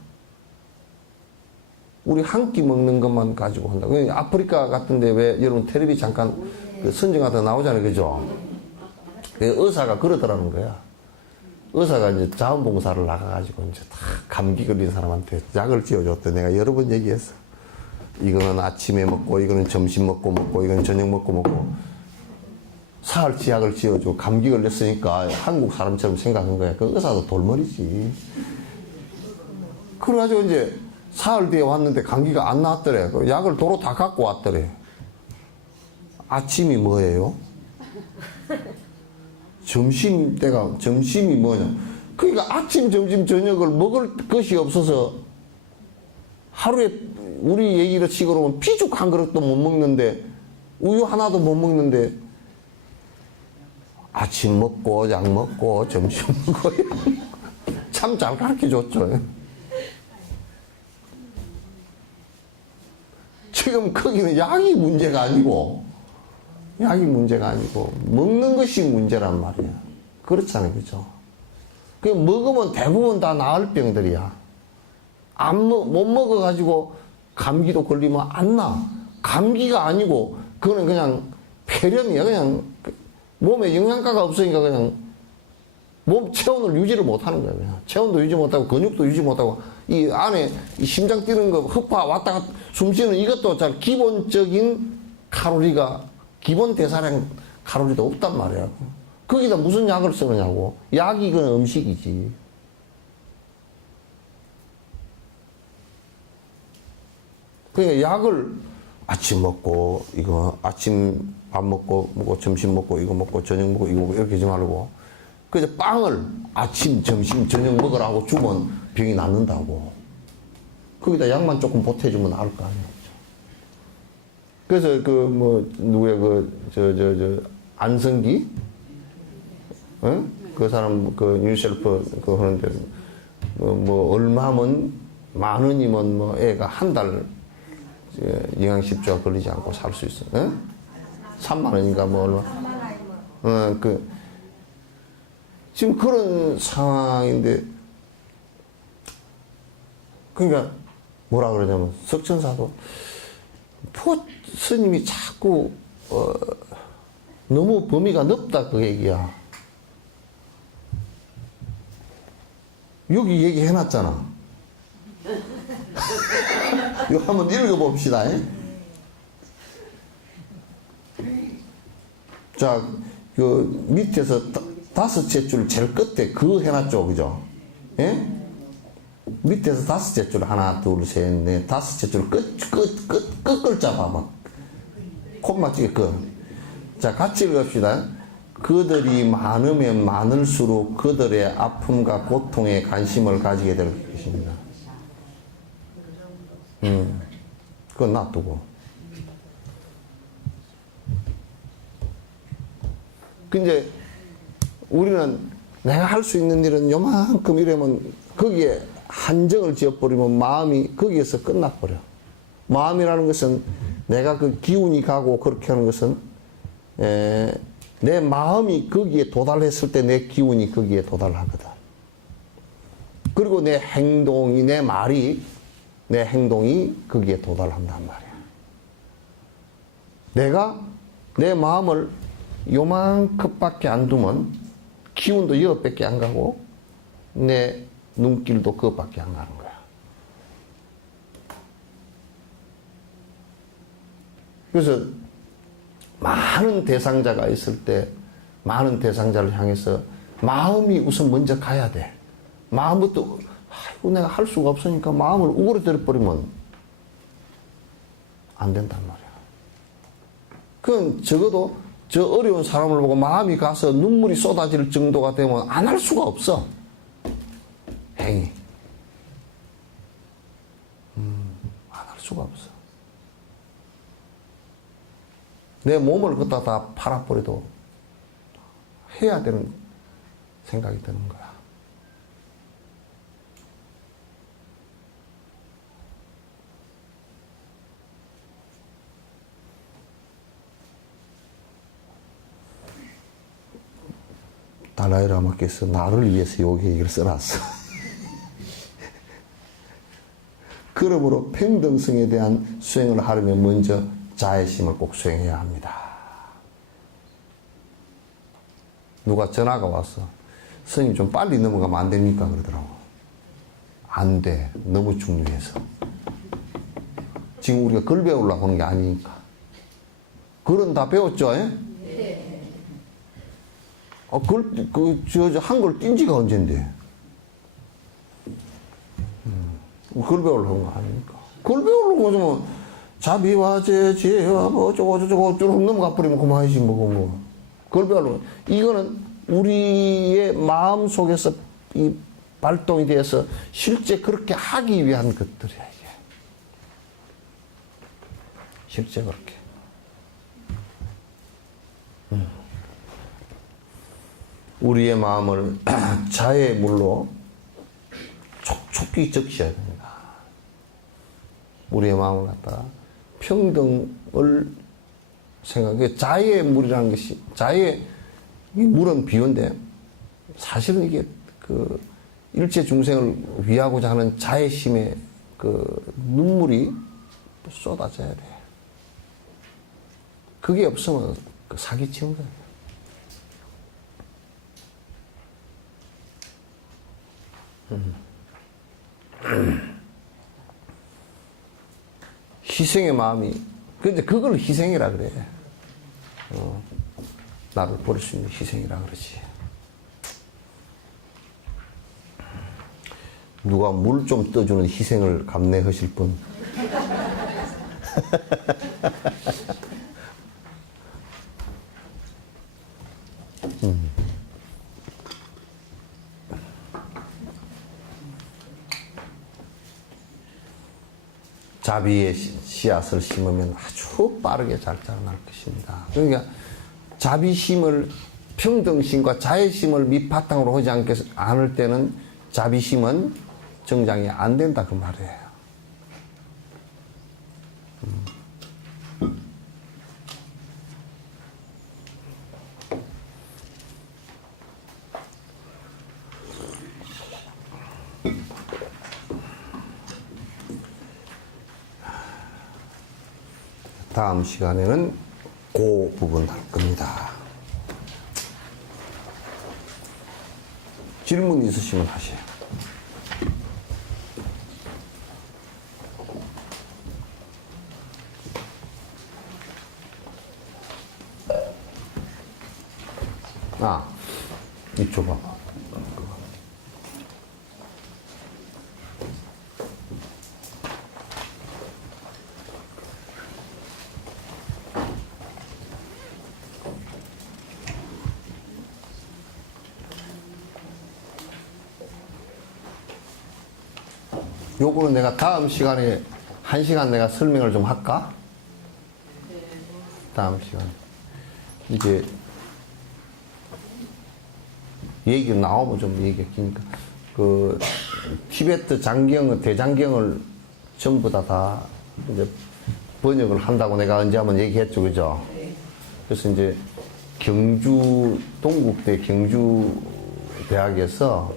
우리 한 끼 먹는 것만 가지고 한다. 아프리카 같은데 왜 여러분 텔레비 잠깐 선정 같은 거 나오잖아요. 그죠? 의사가 그러더라는 거야. 의사가 이제 자원봉사를 나가가지고 이제 다 감기 걸린 사람한테 약을 지어줬대. 내가 여러 번 얘기했어. 이거는 아침에 먹고, 이거는 점심 먹고, 이거는 저녁 먹고. 사흘치 약을 지어주고 감기 걸렸으니까 한국 사람처럼 생각한 거야. 그 의사도 돌머리지. 그래가지고 이제 사흘 뒤에 왔는데 감기가 안 나왔더래. 그 약을 도로 다 갖고 왔더래. 아침이 뭐예요? 점심이 뭐냐? 그러니까 아침, 점심, 저녁을 먹을 것이 없어서 하루에 우리 얘기로 치고 그러면 피죽 한 그릇도 못 먹는데 우유 하나도 못 먹는데 아침 먹고 약 먹고 점심 먹고 참 잘 가르쳐 줬죠. 지금 거기는 약이 문제가 아니고 먹는 것이 문제란 말이야. 그렇잖아요. 그죠? 그 먹으면 대부분 다 나을 병들이야. 못 먹어가지고 감기도 걸리면 안 나. 감기가 아니고 그거는 그냥 폐렴이야. 그냥 몸에 영양가가 없으니까 그냥 몸 체온을 유지를 못하는 거야. 그냥. 체온도 유지 못하고 근육도 유지 못하고 이 안에 이 심장 뛰는 거 흡파 왔다 갔다 숨 쉬는 이것도 잘 기본적인 칼로리가 기본 대사량 칼로리도 없단 말이야. 거기다 무슨 약을 쓰느냐고. 약이 그건 음식이지. 그러니까 약을 아침 먹고 이거 아침 밥 먹고 점심 먹고 이거 먹고 저녁 먹고 이거 먹고 이렇게 하지 말고 그래서 빵을 아침 점심 저녁 먹으라고 주면 병이 낫는다고. 거기다 약만 조금 보태주면 나을 거 아니야. 그래서 누구야 안성기 응? 그 사람 뉴셀프 하는데 얼마면 10,000원이면 애가 한 달 영양실조가 걸리지 않고 살 수 있어. 응? 30,000원인가 얼마. 지금 그런 상황인데 그러니까 뭐라 그러냐면 석천사도 스님이 자꾸 너무 범위가 넓다 그 얘기야. 여기 얘기해놨잖아. 이거 한번 읽어봅시다. 자, 그 밑에서 5째 줄 제일 끝에 그 해놨죠, 그죠? 예? 밑에서 5째 줄 하나, 둘, 셋, 넷, 5째 줄 끝 글자 봐봐. 콧맞추기 끝. 자, 같이 읽읍시다. 그들이 많으면 많을수록 그들의 아픔과 고통에 관심을 가지게 될 것입니다. 그건 놔두고. 근데 우리는 내가 할 수 있는 일은 요만큼 이러면 거기에 한정을 지어버리면 마음이 거기에서 끝나버려. 마음이라는 것은 내가 그 기운이 가고 그렇게 하는 것은 내 마음이 거기에 도달했을 때 내 기운이 거기에 도달하거든. 그리고 내 행동이 내 말이 내 행동이 거기에 도달한단 말이야. 내가 내 마음을 요만큼밖에 안 두면 기운도 이것밖에 안 가고 내 눈길도 그것밖에 안 가는 거야. 그래서 많은 대상자가 있을 때 많은 대상자를 향해서 마음이 우선 먼저 가야 돼. 마음부터 아이고 내가 할 수가 없으니까 마음을 우그러뜨려 버리면 안 된단 말이야. 그건 적어도 저 어려운 사람을 보고 마음이 가서 눈물이 쏟아질 정도가 되면 안 할 수가 없어. 행위. 안 할 수가 없어. 내 몸을 갖다 다 팔아버려도 해야 되는 생각이 드는 거야. 달라이라마께서 나를 위해서 요 얘기를 써놨어. 그러므로 평등성에 대한 수행을 하려면 먼저 자애심을 꼭 수행해야 합니다. 누가 전화가 왔어. 스님 좀 빨리 넘어가면 안 됩니까? 그러더라고. 안 돼. 너무 중요해서. 지금 우리가 글 배우려고 하는 게 아니니까. 글은 다 배웠죠? 네. 한글 띈 지가 언젠데. 글 배우려고 하는 거 아닙니까? 글 배우려고 하면 자비와 지혜와 뭐 저거 쭉 넘어가 버리면 그만이지 뭐. 글 배우려고. 이거는 우리의 마음 속에서 이 발동이 돼서 실제 그렇게 하기 위한 것들이야, 이게. 실제 그렇게. 우리의 마음을 자의 물로 촉촉히 적셔야 됩니다. 우리의 마음을 갖다가 평등을 생각해. 자의 물이라는 것이, 자의, 이 물은 비유인데, 사실은 이게 그 일체 중생을 위하고자 하는 자애심의 그 눈물이 쏟아져야 돼. 그게 없으면 그 사기치는 거예요. 희생의 마음이, 근데 그걸 희생이라 그래. 나를 버릴 수 있는 희생이라 그러지. 누가 물 좀 떠주는 희생을 감내하실 분. 자비의 씨앗을 심으면 아주 빠르게 잘 자라날 것입니다. 그러니까 자비심을, 평등심과 자애심을 밑바탕으로 하지 않을 때는 자비심은 정장이 안 된다 그 말이에요. 다음 시간에는 그 부분 할 겁니다. 질문 있으시면 하세요. 이 줘봐. 요거는 내가 다음 시간에 1시간 내가 설명을 좀 할까? 다음 시간에. 이게 얘기 나오면 좀 얘기가 기니까. 그, 티베트 장경, 대장경을 전부 다 이제 번역을 한다고 내가 언제 한번 얘기했죠. 그죠? 그래서 이제 경주, 동국대 경주대학에서,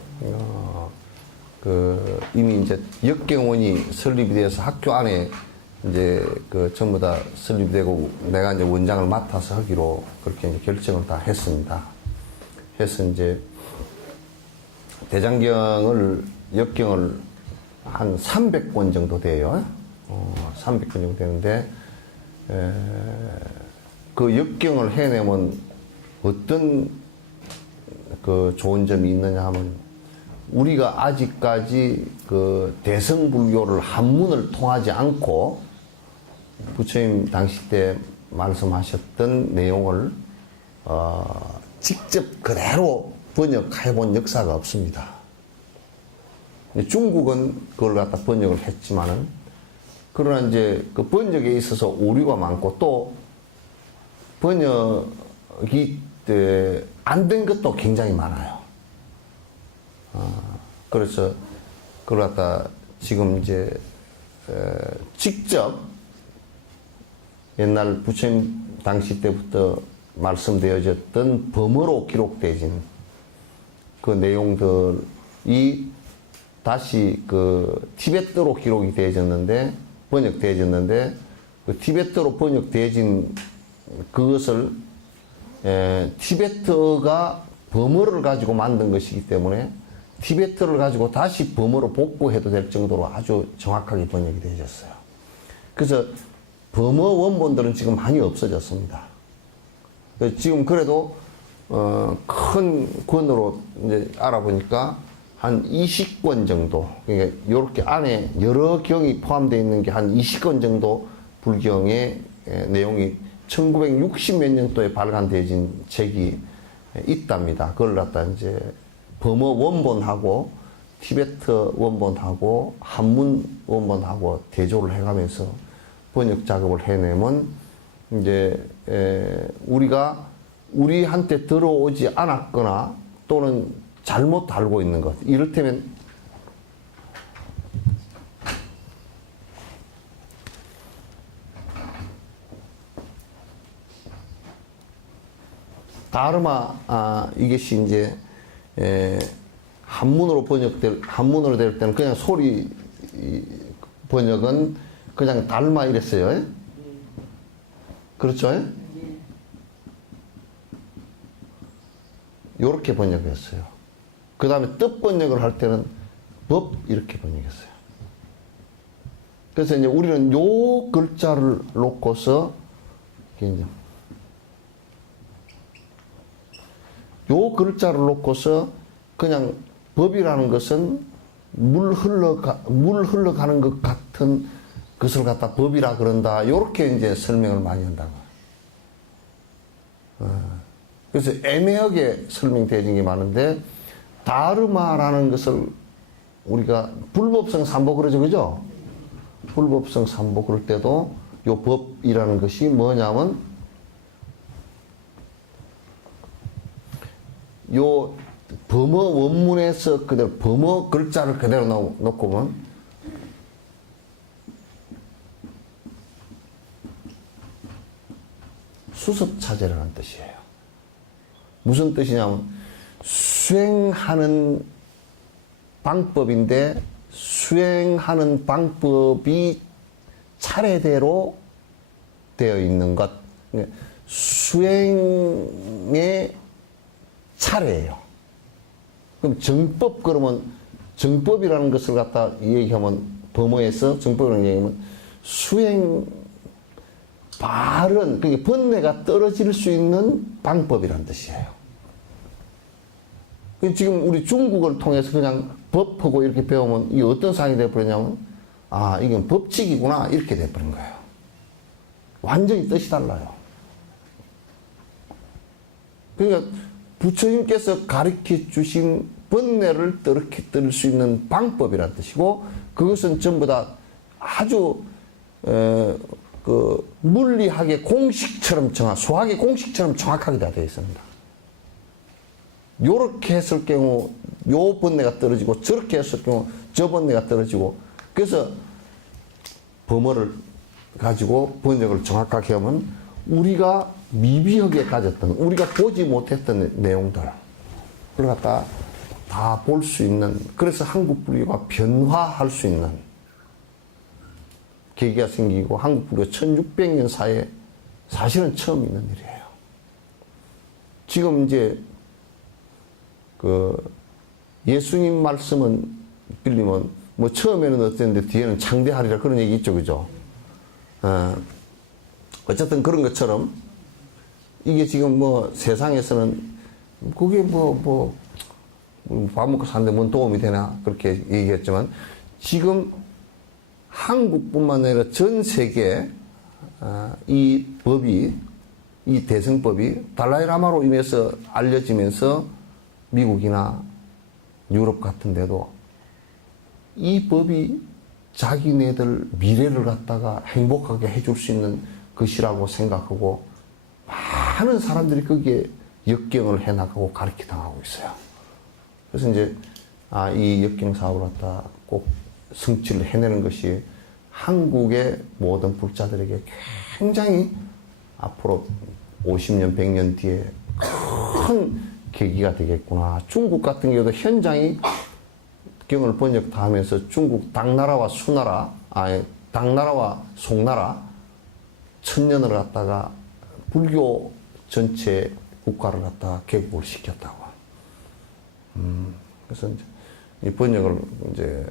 이미 이제 역경원이 설립이 되어서 학교 안에 이제 그 전부 다 설립이 되고 내가 이제 원장을 맡아서 하기로 그렇게 이제 결정을 다 했습니다. 해서 이제 대장경을, 역경을 한 300권 정도 돼요. 300권 정도 되는데, 그 역경을 해내면 어떤 그 좋은 점이 있느냐 하면, 우리가 아직까지 그 대성불교를 한문을 통하지 않고 부처님 당시 때 말씀하셨던 내용을 직접 그대로 번역해 본 역사가 없습니다. 중국은 그걸 갖다 번역을 했지만은, 그러나 이제 그 번역에 있어서 오류가 많고 또 번역이 안 된 것도 굉장히 많아요. 그래서 그걸 갖다 지금 이제 직접 옛날 부처님 당시 때부터 말씀되어졌던 범어로 기록되어진 그 내용들이 다시 그 티베트로 기록이 되어졌는데, 번역되어졌는데, 그 티베트로 번역되어진 그것을 티베트어가 범어를 가지고 만든 것이기 때문에 티베트를 가지고 다시 범어로 복구해도 될 정도로 아주 정확하게 번역이 되어졌어요. 그래서 범어 원본들은 지금 많이 없어졌습니다. 지금 그래도 큰 권으로 이제 알아보니까 한 20권 정도, 그러니까 이렇게 안에 여러 경이 포함되어 있는 게 한 20권 정도 불경의 내용이 1960 몇 년도에 발간되어진 책이 있답니다. 그걸 갖다 이제 범어 원본하고 티베트 원본하고 한문 원본하고 대조를 해가면서 번역 작업을 해내면 이제 우리한테 들어오지 않았거나 또는 잘못 알고 있는 것, 이를테면 다르마 이것이 이제 한문으로 될 때는 그냥 소리 번역은 그냥 달마 이랬어요. 그렇죠? 요렇게 번역했어요. 그 다음에 뜻 번역을 할 때는 법 이렇게 번역했어요. 그래서 이제 우리는 요 글자를 놓고서 이제 요 글자를 놓고서 그냥 법이라는 것은 물 흘러가는 것 같은 것을 갖다 법이라 그런다. 요렇게 이제 설명을 많이 한다고. 그래서 애매하게 설명되어진 게 많은데, 다르마라는 것을 우리가 불법성 삼보 그러죠, 그죠? 불법성 삼보 그럴 때도 요 법이라는 것이 뭐냐면, 요 범어 원문에서 그대로 범어 글자를 그대로 놓고 보면 수습차제라는 뜻이에요. 무슨 뜻이냐면 수행하는 방법인데 수행하는 방법이 차례대로 되어 있는 것. 수행의 차례예요. 그럼 정법 그러면 정법이라는 것을 갖다 얘기하면 범어에서 정법이라는 얘기하면 수행 바른 그게 번뇌가 떨어질 수 있는 방법이란 뜻이에요. 지금 우리 중국을 통해서 그냥 법하고 이렇게 배우면 이게 어떤 상황이 되어버리냐면 아 이건 법칙이구나 이렇게 되어버린 거예요. 완전히 뜻이 달라요. 그러니까 부처님께서 가르쳐 주신 번뇌를 떨어뜨릴 수 있는 방법이란 뜻이고 그것은 전부 다 아주 물리학의 공식처럼 수학의 공식처럼 정확하게 다 되어 있습니다. 요렇게 했을 경우 요 번뇌가 떨어지고 저렇게 했을 경우 저 번뇌가 떨어지고 그래서 범어를 가지고 번역을 정확하게 하면 우리가 미비하게 가졌던 우리가 보지 못했던 내용들을 갖다 다 볼 수 있는 그래서 한국 불교가 변화할 수 있는 계기가 생기고 한국 불교 1600년 사이에 사실은 처음 있는 일이에요. 지금 이제 예수님 말씀은 빌리면 뭐 처음에는 어땠는데 뒤에는 창대하리라 그런 얘기 있죠, 그죠? 어쨌든 그런 것처럼 이게 지금 뭐 세상에서는 그게 밥 먹고 사는데 뭔 도움이 되나 그렇게 얘기했지만 지금 한국뿐만 아니라 전 세계 이 법이 이 대승법이 달라이라마로 인해서 알려지면서 미국이나 유럽 같은 데도 이 법이 자기네들 미래를 갖다가 행복하게 해줄 수 있는 것이라고 생각하고 많은 사람들이 거기에 역경을 해나가고 가르쳐 나가고 있어요. 그래서 이제 이 역경 사업을 갖다 꼭 성취를 해내는 것이 한국의 모든 불자들에게 굉장히 앞으로 50년, 100년 뒤에 큰 계기가 되겠구나. 중국 같은 경우도 현장이 경을 번역 다 하면서 중국 당나라와 수나라, 당나라와 송나라 천년을 갖다가 불교 전체 국가를 갖다가 개국을 시켰다고. 그래서 이제 이 번역을 이제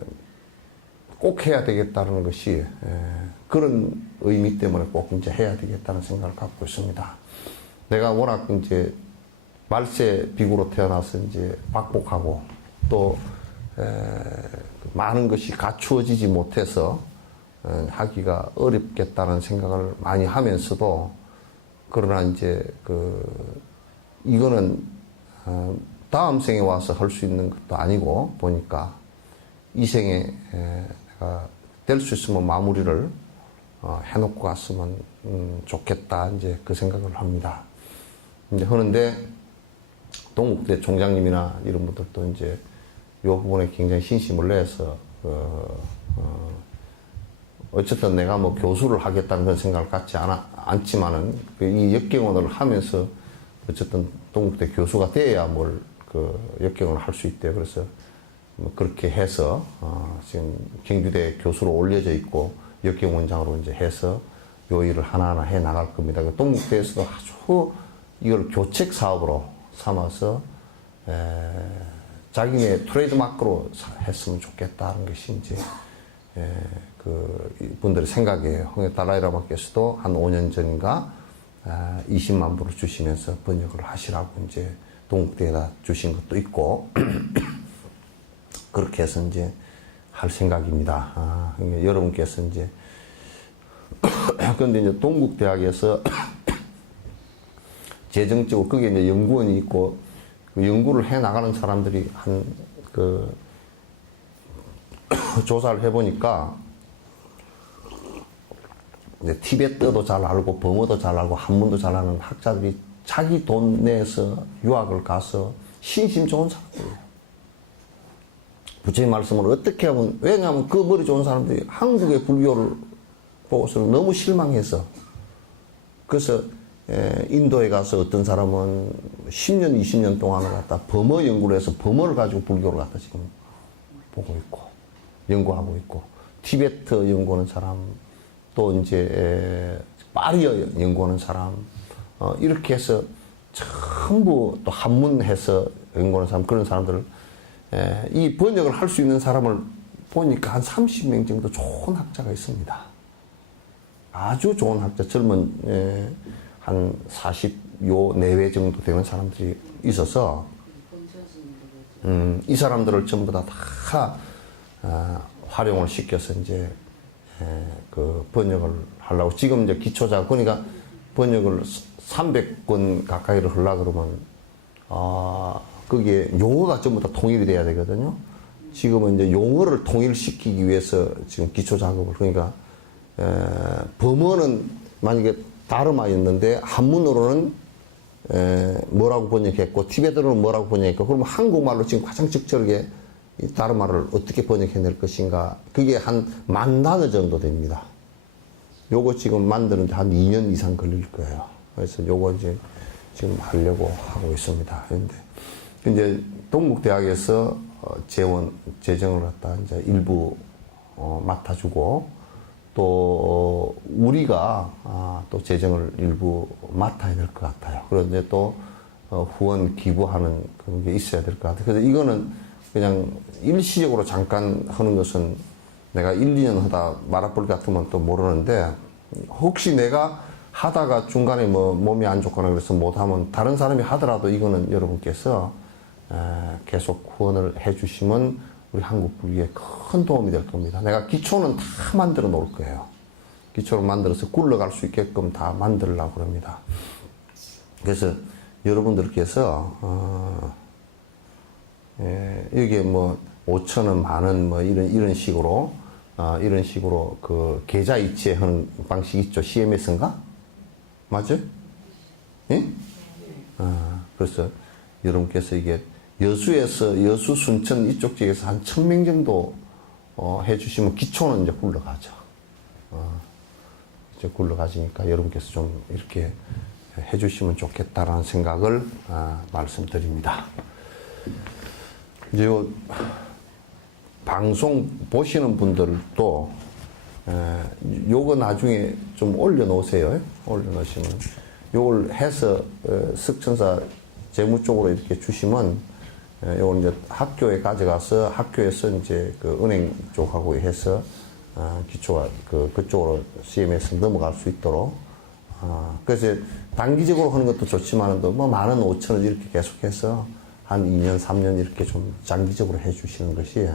꼭 해야 되겠다는 것이 그런 의미 때문에 꼭 이제 해야 되겠다는 생각을 갖고 있습니다. 내가 워낙 이제 말세 비구로 태어나서 이제 박복하고 또 많은 것이 갖추어지지 못해서 하기가 어렵겠다는 생각을 많이 하면서도 그러나 이제 이거는 다음 생에 와서 할 수 있는 것도 아니고 보니까 이 생에 내가 될 수 있으면 마무리를 해놓고 갔으면 좋겠다 이제 그 생각을 합니다. 이제 하는데 동국대 총장님이나 이런 분들도 이제 이 부분에 굉장히 신심을 내서 어쨌든 내가 뭐 교수를 하겠다는 그런 생각을 갖지 않지만은 이 역경원을 하면서 어쨌든 동국대 교수가 돼야 뭘 그 역경을 할 수 있대요. 그래서 뭐 그렇게 해서 지금 경주대 교수로 올려져 있고 역경 원장으로 이제 해서 요 일을 하나하나 해 나갈 겁니다. 그 동국대에서도 아주 이걸 교책 사업으로 삼아서 자기네 트레이드 마크로 했으면 좋겠다는 것이 이제 그 분들의 생각이에요. 달라이라마께서도 한 5년 전인가 20만 불을 주시면서 번역을 하시라고 이제 동국대에다 주신 것도 있고 그렇게 해서 이제 할 생각입니다. 그러니까 여러분께서 이제 그런데 이제 동국대학에서 재정적으로 거기에 이제 연구원이 있고 그 연구를 해 나가는 사람들이 한 그 조사를 해보니까 이제 티베트도 잘 알고 범어도 잘 알고 한문도 잘 아는 학자들이 자기 돈 내서 유학을 가서 신심 좋은 사람들이에요. 부처님 말씀을 어떻게 하면, 왜냐하면 그 머리 좋은 사람들이 한국의 불교를 보고서는 너무 실망해서 그래서 인도에 가서 어떤 사람은 10년, 20년 동안을 갖다 범어 연구를 해서 범어를 가지고 불교를 갖다 지금 보고 있고 연구하고 있고 티베트 연구하는 사람 또 이제 파리어 연구하는 사람 이렇게 해서 전부 또 한문해서 연구하는 사람 그런 사람들을 이 번역을 할 수 있는 사람을 보니까 한 30명 정도 좋은 학자가 있습니다. 아주 좋은 학자 젊은 한 40요 내외 정도 되는 사람들이 있어서 이 사람들을 전부 다 활용을 시켜서 이제 그 번역을 하려고 지금 이제 기초자 그러니까 번역을 300권 가까이를 하려고 그러면 거기에 용어가 전부 다 통일이 돼야 되거든요. 지금은 이제 용어를 통일시키기 위해서 지금 기초 작업을 그러니까 범어는 만약에 다르마였는데 한문으로는 뭐라고 번역했고 티베트어로는 뭐라고 번역했고 그러면 한국말로 지금 가장 적절하게 이 다르마를 어떻게 번역해낼 것인가 그게 한 10,000단어 정도 됩니다. 요거 지금 만드는데 한 2년 이상 걸릴 거예요. 그래서 요거 이제 지금 하려고 하고 있습니다. 그런데 이제 동국대학에서 재정을 갖다 이제 일부 맡아주고 또 우리가 또 재정을 일부 맡아야 될 것 같아요. 그런데 또 후원 기부하는 그런 게 있어야 될 것 같아요. 그래서 이거는 그냥 일시적으로 잠깐 하는 것은 내가 1, 2년 하다 말아볼 것 같으면 또 모르는데 혹시 내가 하다가 중간에 뭐 몸이 안 좋거나 그래서 못하면 다른 사람이 하더라도 이거는 여러분께서 계속 후원을 해주시면 우리 한국 불교에 큰 도움이 될 겁니다. 내가 기초는 다 만들어 놓을 거예요. 기초를 만들어서 굴러갈 수 있게끔 다 만들려고 합니다. 그래서 여러분들께서 여기에 뭐 5,000원, 10,000원 뭐 이런 식으로 그 계좌 이체하는 방식 있죠. CMS인가? 맞죠? 예? 그래서 여러분께서 이게 여수, 순천 이쪽 지역에서 한 1,000명 정도 해주시면 기초는 이제 굴러가죠. 이제 굴러가지니까 여러분께서 좀 이렇게 해주시면 좋겠다라는 생각을 말씀드립니다. 이제 요 방송 보시는 분들도 요거 나중에 좀 올려놓으세요. 올려놓으시면 요걸 해서 석천사 재무 쪽으로 이렇게 주시면 요걸 이제 학교에 가져가서 학교에서 이제 그 은행 쪽하고 해서 기초가 그쪽으로 CMS 넘어갈 수 있도록 그래서 단기적으로 하는 것도 좋지만 또 뭐 10,000원, 5,000원 이렇게 계속해서 한 2년, 3년 이렇게 좀 장기적으로 해주시는 것이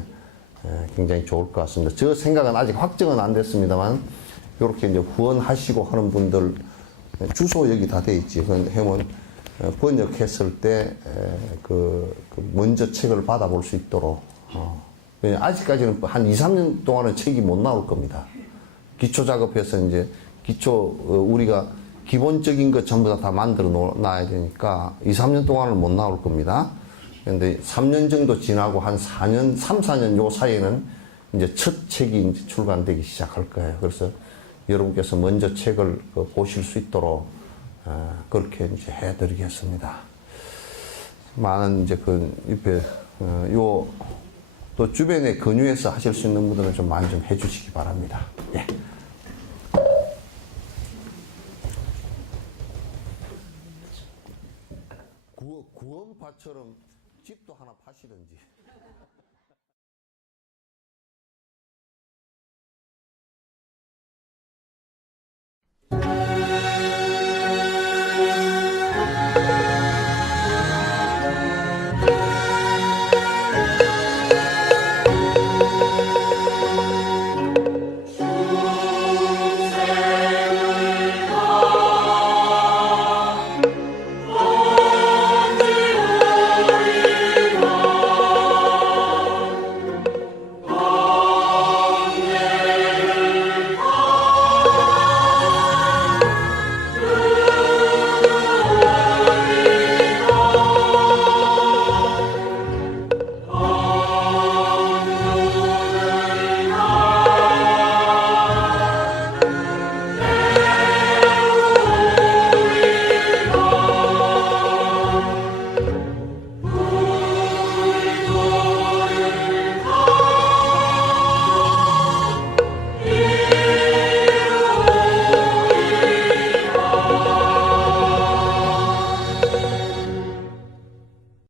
굉장히 좋을 것 같습니다. 저 생각은 아직 확정은 안 됐습니다만 이렇게 이제 후원하시고 하는 분들 주소 여기 다 돼 있지. 그건 해면 번역했을 때 먼저 책을 받아볼 수 있도록 아직까지는 한 2, 3년 동안은 책이 못 나올 겁니다. 기초 작업해서 이제 우리가 기본적인 것 전부 다 만들어 놔야 되니까 2, 3년 동안은 못 나올 겁니다. 그런데 3년 정도 지나고 한 4년, 3, 4년 요 사이에는 이제 첫 책이 이제 출간되기 시작할 거예요. 그래서 여러분께서 먼저 책을 보실 수 있도록 그렇게 이제 해드리겠습니다. 많은 이제 그 옆에 요 또 주변에 근유해서 하실 수 있는 분들은 좀 많이 좀 해주시기 바랍니다. 예. 구원파처럼 집도 하나 파시든지.